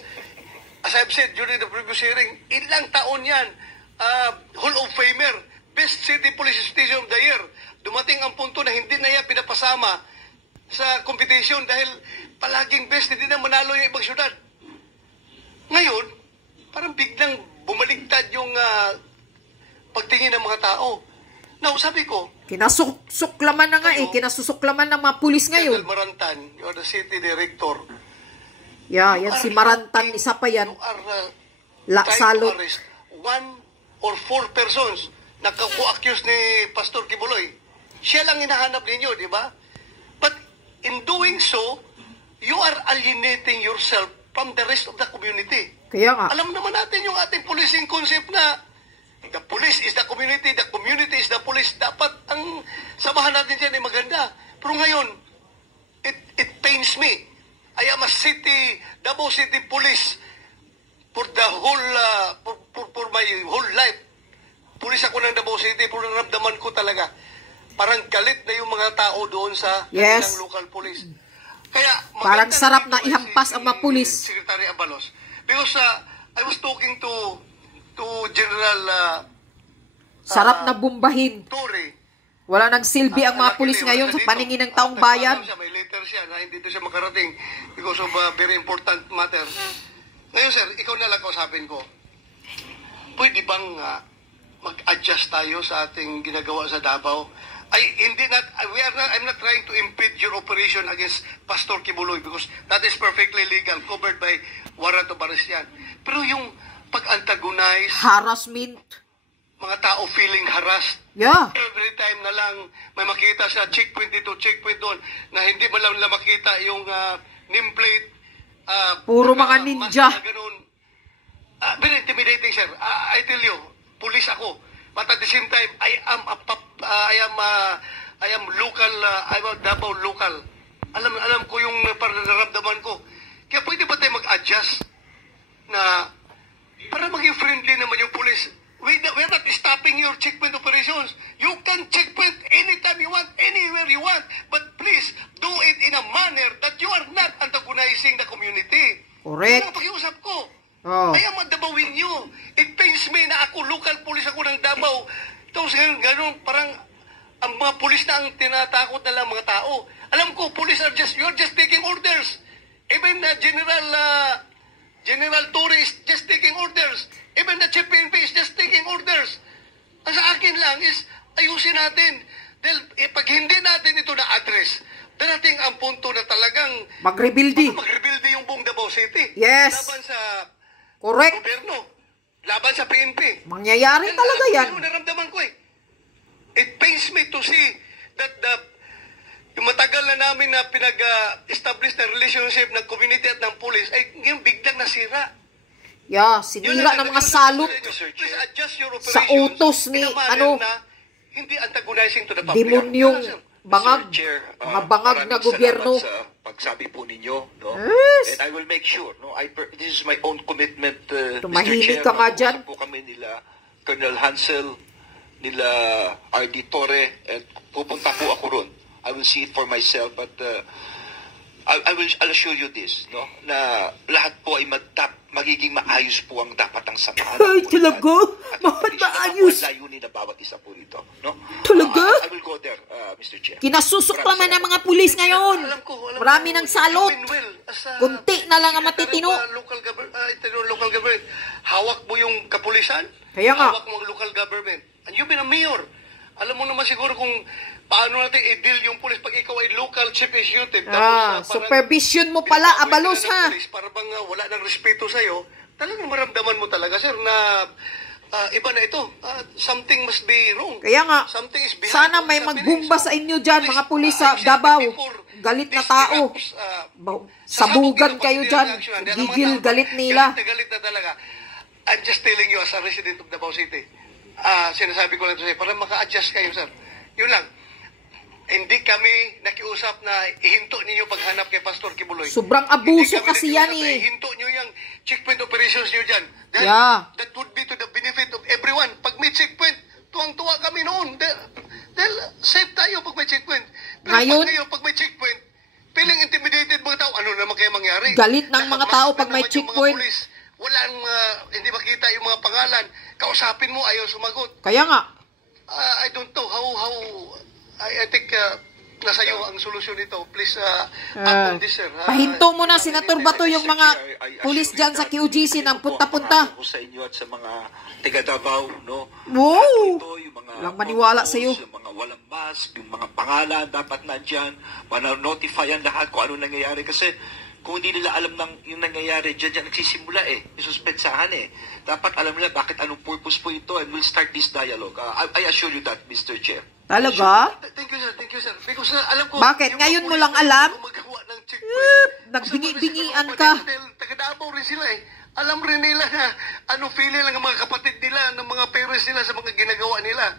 as I've said during the previous hearing, ilang taon yan, Hall of Famer, Best City Police Station of the Year. Dumating ang punto na hindi na yan pinapasama sa competition dahil palaging best, hindi na manalo yung ibang syudad. Ngayon, parang biglang bumaligtad yung pagtingin ng mga tao. Now, sabi ko, kinasusuklaman na nga kinasusuklaman ng mga pulis ngayon. Colonel Marantan, you are the city director. Yeah, yan si Marantan, isa pa yan. You are salot. to arrest 1 or 4 persons na accused ni Pastor Kibuloy. Siya lang hinahanap ninyo, di ba? But in doing so, you are alienating yourself from the rest of the community. Kaya nga. Alam naman natin yung ating policing concept na the police is the community is the police. Dapat ang samahan natin dyan ay maganda. Pero ngayon, it pains me. I am a Davao City Police for the whole, for my whole life. Police ako ng Davao City, pero naramdaman ko talaga, parang galit na yung mga tao doon sa Yes. local police. Kaya Parang maganda sarap na dito ihampas ang mga pulis. Secretary Abalos. Because I was talking to General Sarap na bumbahin. Torre. Wala nang silbi ang mga pulis ngayon sa paningin ng taong bayan. May letter siya na hindi siya makarating because of a very important matter. Ngayon sir, ikaw na lang kausapin ko. Pwede bang mag-adjust tayo sa ating ginagawa sa Davao? I'm not trying to impede your operation against Pastor Kibuloy because that is perfectly legal, covered by warrant of arrest yan. Pero yung pag-antagonize, Harassment. mga tao feeling harassed, Yeah. every time na lang may makita sa checkpoint dito, checkpoint doon, na hindi mo lang makita yung nameplate. Puro mga ninja. Ganun. Very intimidating, sir. I tell you, police ako. But at the same time, I am local, I'm a Davao local. Alam ko yung nararamdaman ko. Kaya pwede ba tayo mag-adjust na para maging friendly naman yung police? We're not stopping your checkpoint operations. You can checkpoint anytime you want, anywhere you want. But please, do it in a manner that you are not antagonizing the community. Correct. Yun ang pakiusap ko. Oh. Kaya madabawin nyo. It pains me na ako, local police ako ng Davao. Tapos ganun, parang ang mga police na ang tinatakot na lang mga tao. Alam ko, police you're just taking orders. Even General Torre is just taking orders. Even the Chief PNP is just taking orders. Ang sa akin lang is, ayusin natin. Dahil pag hindi natin ito na-address, darating ang punto na talagang Mag-rebuildi. yung buong Davao City. Yes. Laban sa Correct. gobyerno. Laban sa PNP. Mangyayari talaga yan. Yung naramdaman ko It pains me to see that yung matagal na namin na pinag-establish na relationship ng community at ng police ay ngayon biglang nasira. Yeah, sinira ng mga salot Please adjust your sa operations utos ni, in a manner ano, na hindi antagonizing to the public. demonyong bangag, Sir Chair, mga bangag na maraming gobyerno. salamat sa pagsabi po ninyo, no? Yes. And I will make sure, no? This is my own commitment, Mr. Tumahimik Chair. ka nga dyan. Mag-usap po kami nila Colonel Hansel, nila R.D. Torre, at pupunta po ako ron. I will see it for myself, but I'll assure you this, no? Na lahat po ay magiging maayos po ang dapat ang samahan. Ay, talaga? Bakit maayos? Layunin na bawat isa po rito, no? Talaga? I will go there, Mr. Chair. Kinasusok naman ng mga pulis ngayon. Alam ko, Marami ng salot. you mean well, as a Kunti na lang ang matitino. local government. Hawak mo yung kapulisan. Kaya nga. Hawak mo ang local government. And you've been a mayor. Alam mo naman siguro kung paano natin i-deal yung police pag ikaw ay local chief executive. Tapos, Supervision mo pala, Abalos, ha? Para bang wala nang respeto sa'yo, talagang maramdaman mo talaga, sir, na iba na ito. Something must be wrong. Kaya nga, Something is behind sana what may is happening. magbumba sa inyo dyan, mga pulis sa Davao. Galit na tao. Sabugan kayo dyan. Gigil, galit nila. Galit na talaga. I'm just telling you as a resident of Davao City. Sinasabi ko lang ito sa'yo, para maka-adjust kayo, sir. Yun lang. Hindi kami nakiusap na ihinto ninyo paghanap kay Pastor Kibuloy. Sobrang abuso kasi yan eh. Ihinto nyo yung checkpoint operations nyo dyan. Dahil that would be to the benefit of everyone. Pag may checkpoint, tuwang-tuwa kami noon. Dahil safe tayo pag may checkpoint. Pero Ngayon, pag may checkpoint, feeling intimidated mga tao, ano naman kaya mangyari? Galit ng mga tao pag may checkpoint. Walang, hindi makita yung mga pangalan. Kausapin mo, ayaw sumagot. Kaya nga. I don't know how I think nasa iyo ang solusyon nito. Please act on this, sir. Pahinto mo na, Senator Bato, yung mga pulis dyan sa QGC ng punta-punta. Ako sa inyo at sa mga taga Davao, no? Wow! Ito, yung mga Walang maniwala sa iyo. Yung mga walang mask, yung mga pangalan dapat nandyan, notify ang lahat kung ano nangyayari kasi kung hindi nila alam ng yung nangyayari, dyan nagsisimula yung suspetsahan Dapat alam nila bakit anong purpose po ito and we'll start this dialogue. I assure you that, Mr. Chair. Talaga? Thank you, sir. Because alam ko, Bakit? Ngayon mo lang alam? Nagbingi-bingian ka. Taga-Davao rin sila Alam rin nila na ano feeling ng mga kapatid nila, ng mga parents nila sa mga ginagawa nila.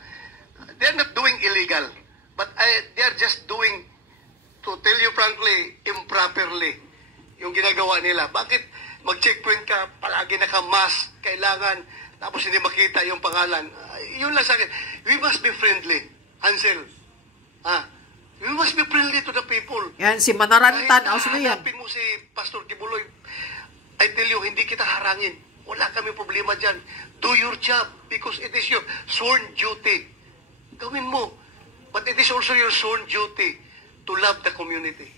They're not doing illegal. But they're just doing, to tell you frankly, improperly. Yung ginagawa nila. Bakit mag-checkpoint ka, palagi naka-mask, kailangan, tapos hindi makita yung pangalan. Yun lang sa akin. We must be friendly. Hansel, We must be friendly to the people. Yan, si Manarantan. Kahit Ano yan? hanapin mo si Pastor Kibuloy, I tell you, hindi kita harangin. Wala kami problema dyan. Do your job because it is your sworn duty. Gawin mo. But it is also your sworn duty to love the community.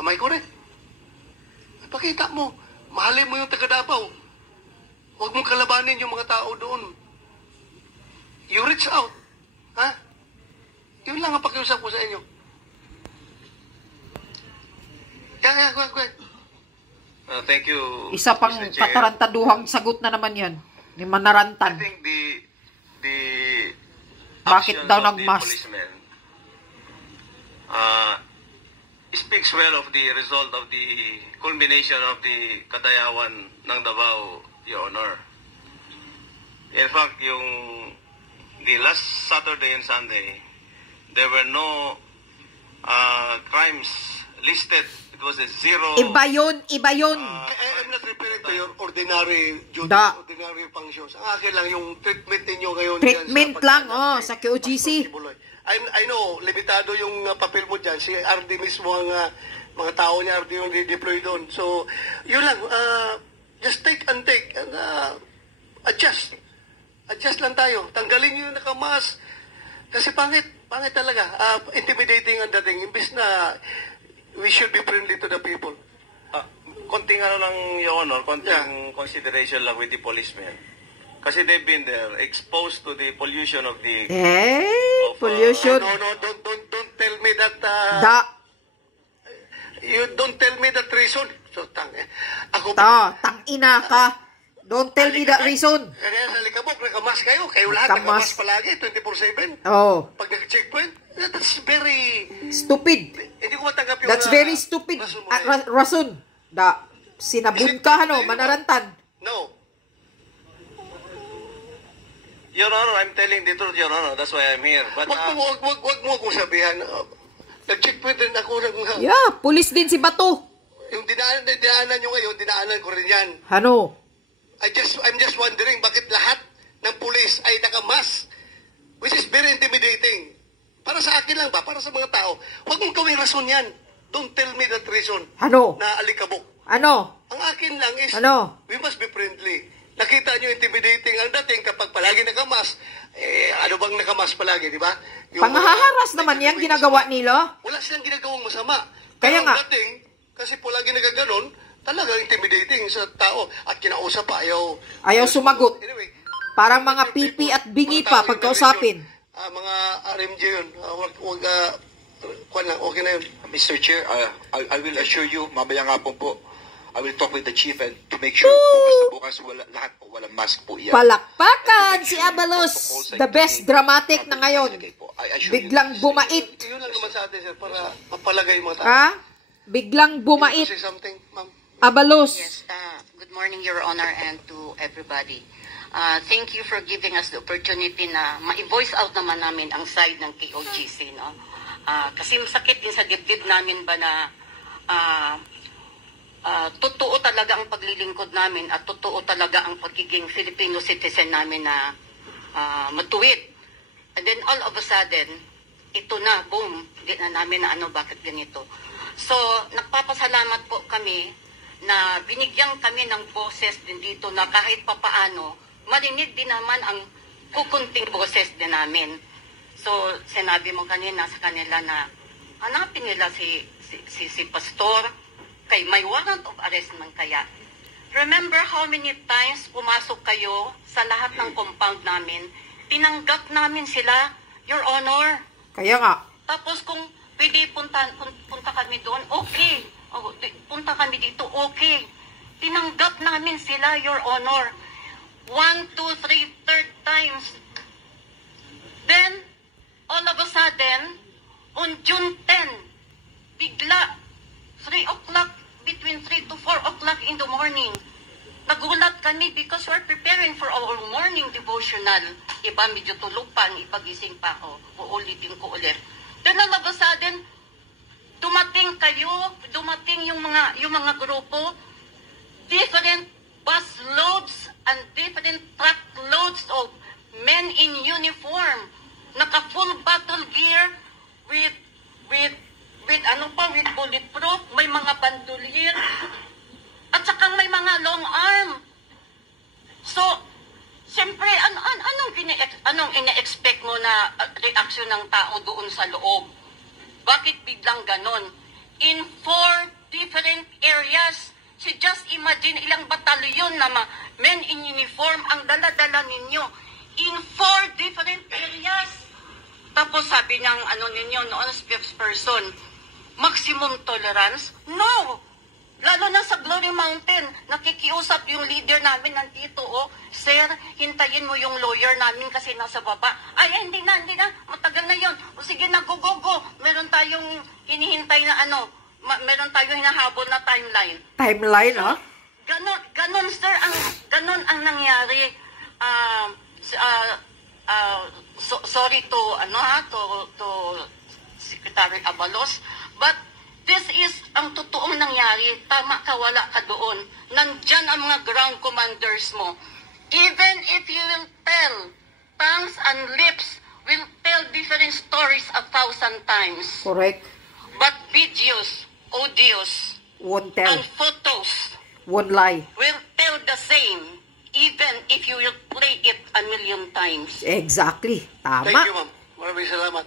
Am I correct? Pakita mo. Mahalin mo yung taga Davao. Huwag mong kalabanin yung mga tao doon. You reach out. Yun lang ang pakiusap ko sa inyo. Thank you. Isa pang katarantaduhang sagot na naman yan. Ni Manarantan. I think the Bakit daw nagmas? Speaks well of the result of the culmination of the Kadayawan ng Davao, Your Honor. In fact, the last Saturday and Sunday, there were no crimes listed. It was a zero. Iba yun. I'm not referring to your ordinary duties, ordinary functions. Ang akin lang yung treatment ninyo ngayon. Treatment lang, sa QOGC. I know, limitado yung papel mo dyan. Si RD mismo ang mga tao niya, RD yung redeploy doon. So, yun lang. Just take and adjust. Adjust lang tayo. Tanggalin nyo yung nakamas. Kasi pangit talaga. Intimidating ang dating. Imbis na we should be friendly to the people. Konting lang, Your Honor, konting consideration lang with the policemen. Kasi they've been there, exposed to the pollution of the... pollution. No, don't tell me that... You don't tell me that reason. So, tangina ka. Don't tell me that reason. Kaya sa Likabok, nakamas kayo. Kayo lahat nakamas palagi, 24/7. Pag nag-checkpoint, that's very... Stupid. Hindi ko matanggap yung... That's very stupid. Rason. Sinabun ka, Manarantan. No. Your Honor, I'm telling the truth, Your Honor. That's why I'm here. But, wag mo akong sabihan. Nag-checkpoint din ako. Pulis din si Bato. Yung dinaanan nyo ngayon, dinaanan ko rin yan. I'm just wondering bakit lahat ng pulis ay nakamas. Which is very intimidating. Para sa akin lang ba? Para sa mga tao. Huwag mong gawing rason yan. Don't tell me that reason. Na Alikabok. Ang akin lang is, we must be friendly. Nakita nyo intimidating ang dating kapag palagi nakamas. Ano bang nakamas palagi, di ba? Pangaharas naman yan ginagawa nila. Wala silang ginagawang masama. Kaya nga. Dating, kasi palagi nagaganon, talagang intimidating sa tao. At kinausap pa, ayaw sumagot. Anyway, parang mga pipi at bingi pa pagkausapin. Mga RMJ yun. Okay na yun. Mr. Chair, I will assure you, mamaya nga po, I will talk with the chief and to make sure bukas walang mask po iyan. Palakpakan si Abalos, the best dramatic na ngayon. Biglang bumait. Yun lang naman sa atin, sir, para mapalagay mga tao. Biglang bumait. Say something, ma'am. Abalos. Yes, good morning, Your Honor, and to everybody. Thank you for giving us the opportunity na ma-voice out naman namin ang side ng KOGC, no? Kasi masakit din sa dibdib namin ba na totoo talaga ang paglilingkod namin at totoo talaga ang pagiging Filipino citizen namin na matuwid. And then all of a sudden, ito na, boom, di na namin na bakit ganito. So, nagpapasalamat po kami na binigyan kami ng boses din dito na kahit papaano, marinig din naman ang kukunting boses din namin. So, sinabi mo kanina sa kanila na hanapin nila si Pastor, kay may warrant of arrest man kaya. Remember how many times pumasok kayo sa lahat ng compound namin, tinanggap namin sila, Your Honor. Kaya nga. Tapos kung pwede punta kami doon, okay. Punta kami dito, okay. Tinanggap namin sila, Your Honor. 1, 2, 3, third times. Then, all of a sudden, on June 10, bigla, 3 o'clock, between 3 to 4 o'clock in the morning. Nagulat kami because we're preparing for our morning devotional. Iba medyo tulog pa, ipagising pa ako. Uulitin ko ulit. Then all of a sudden, dumating yung mga grupo, different bus loads and different truck loads of men in uniform, naka-full battle gear, reaksyon ng tao doon sa loob. Bakit biglang ganon? In 4 different areas, just imagine ilang batalyon na men in uniform ang dala-dala ninyo. In 4 different areas. Tapos sabi ng ninyo noon, spokesperson, maximum tolerance? No! Lalo na sa Glory Mountain, nakikiusap yung leader namin nandito, Sir, hintayin mo yung lawyer namin kasi nasa baba. Ay, hindi na, matagal na yon. O sige na, go. Meron tayong hinihintay na meron tayong hinahabol na timeline. Timeline, Ganon, sir, ganon ang nangyari. Sorry to Secretary Abalos, but this is ang totoong nangyari. Tama ka, wala ka doon. Nandyan ang mga ground commanders mo. Even if you will tell, tongues and lips will tell different stories 1,000 times. Correct. But videos, audios, won't tell. And photos won't lie. Will tell the same, even if you will play it 1,000,000 times. Exactly. Tama. Thank you, ma'am. Maraming salamat.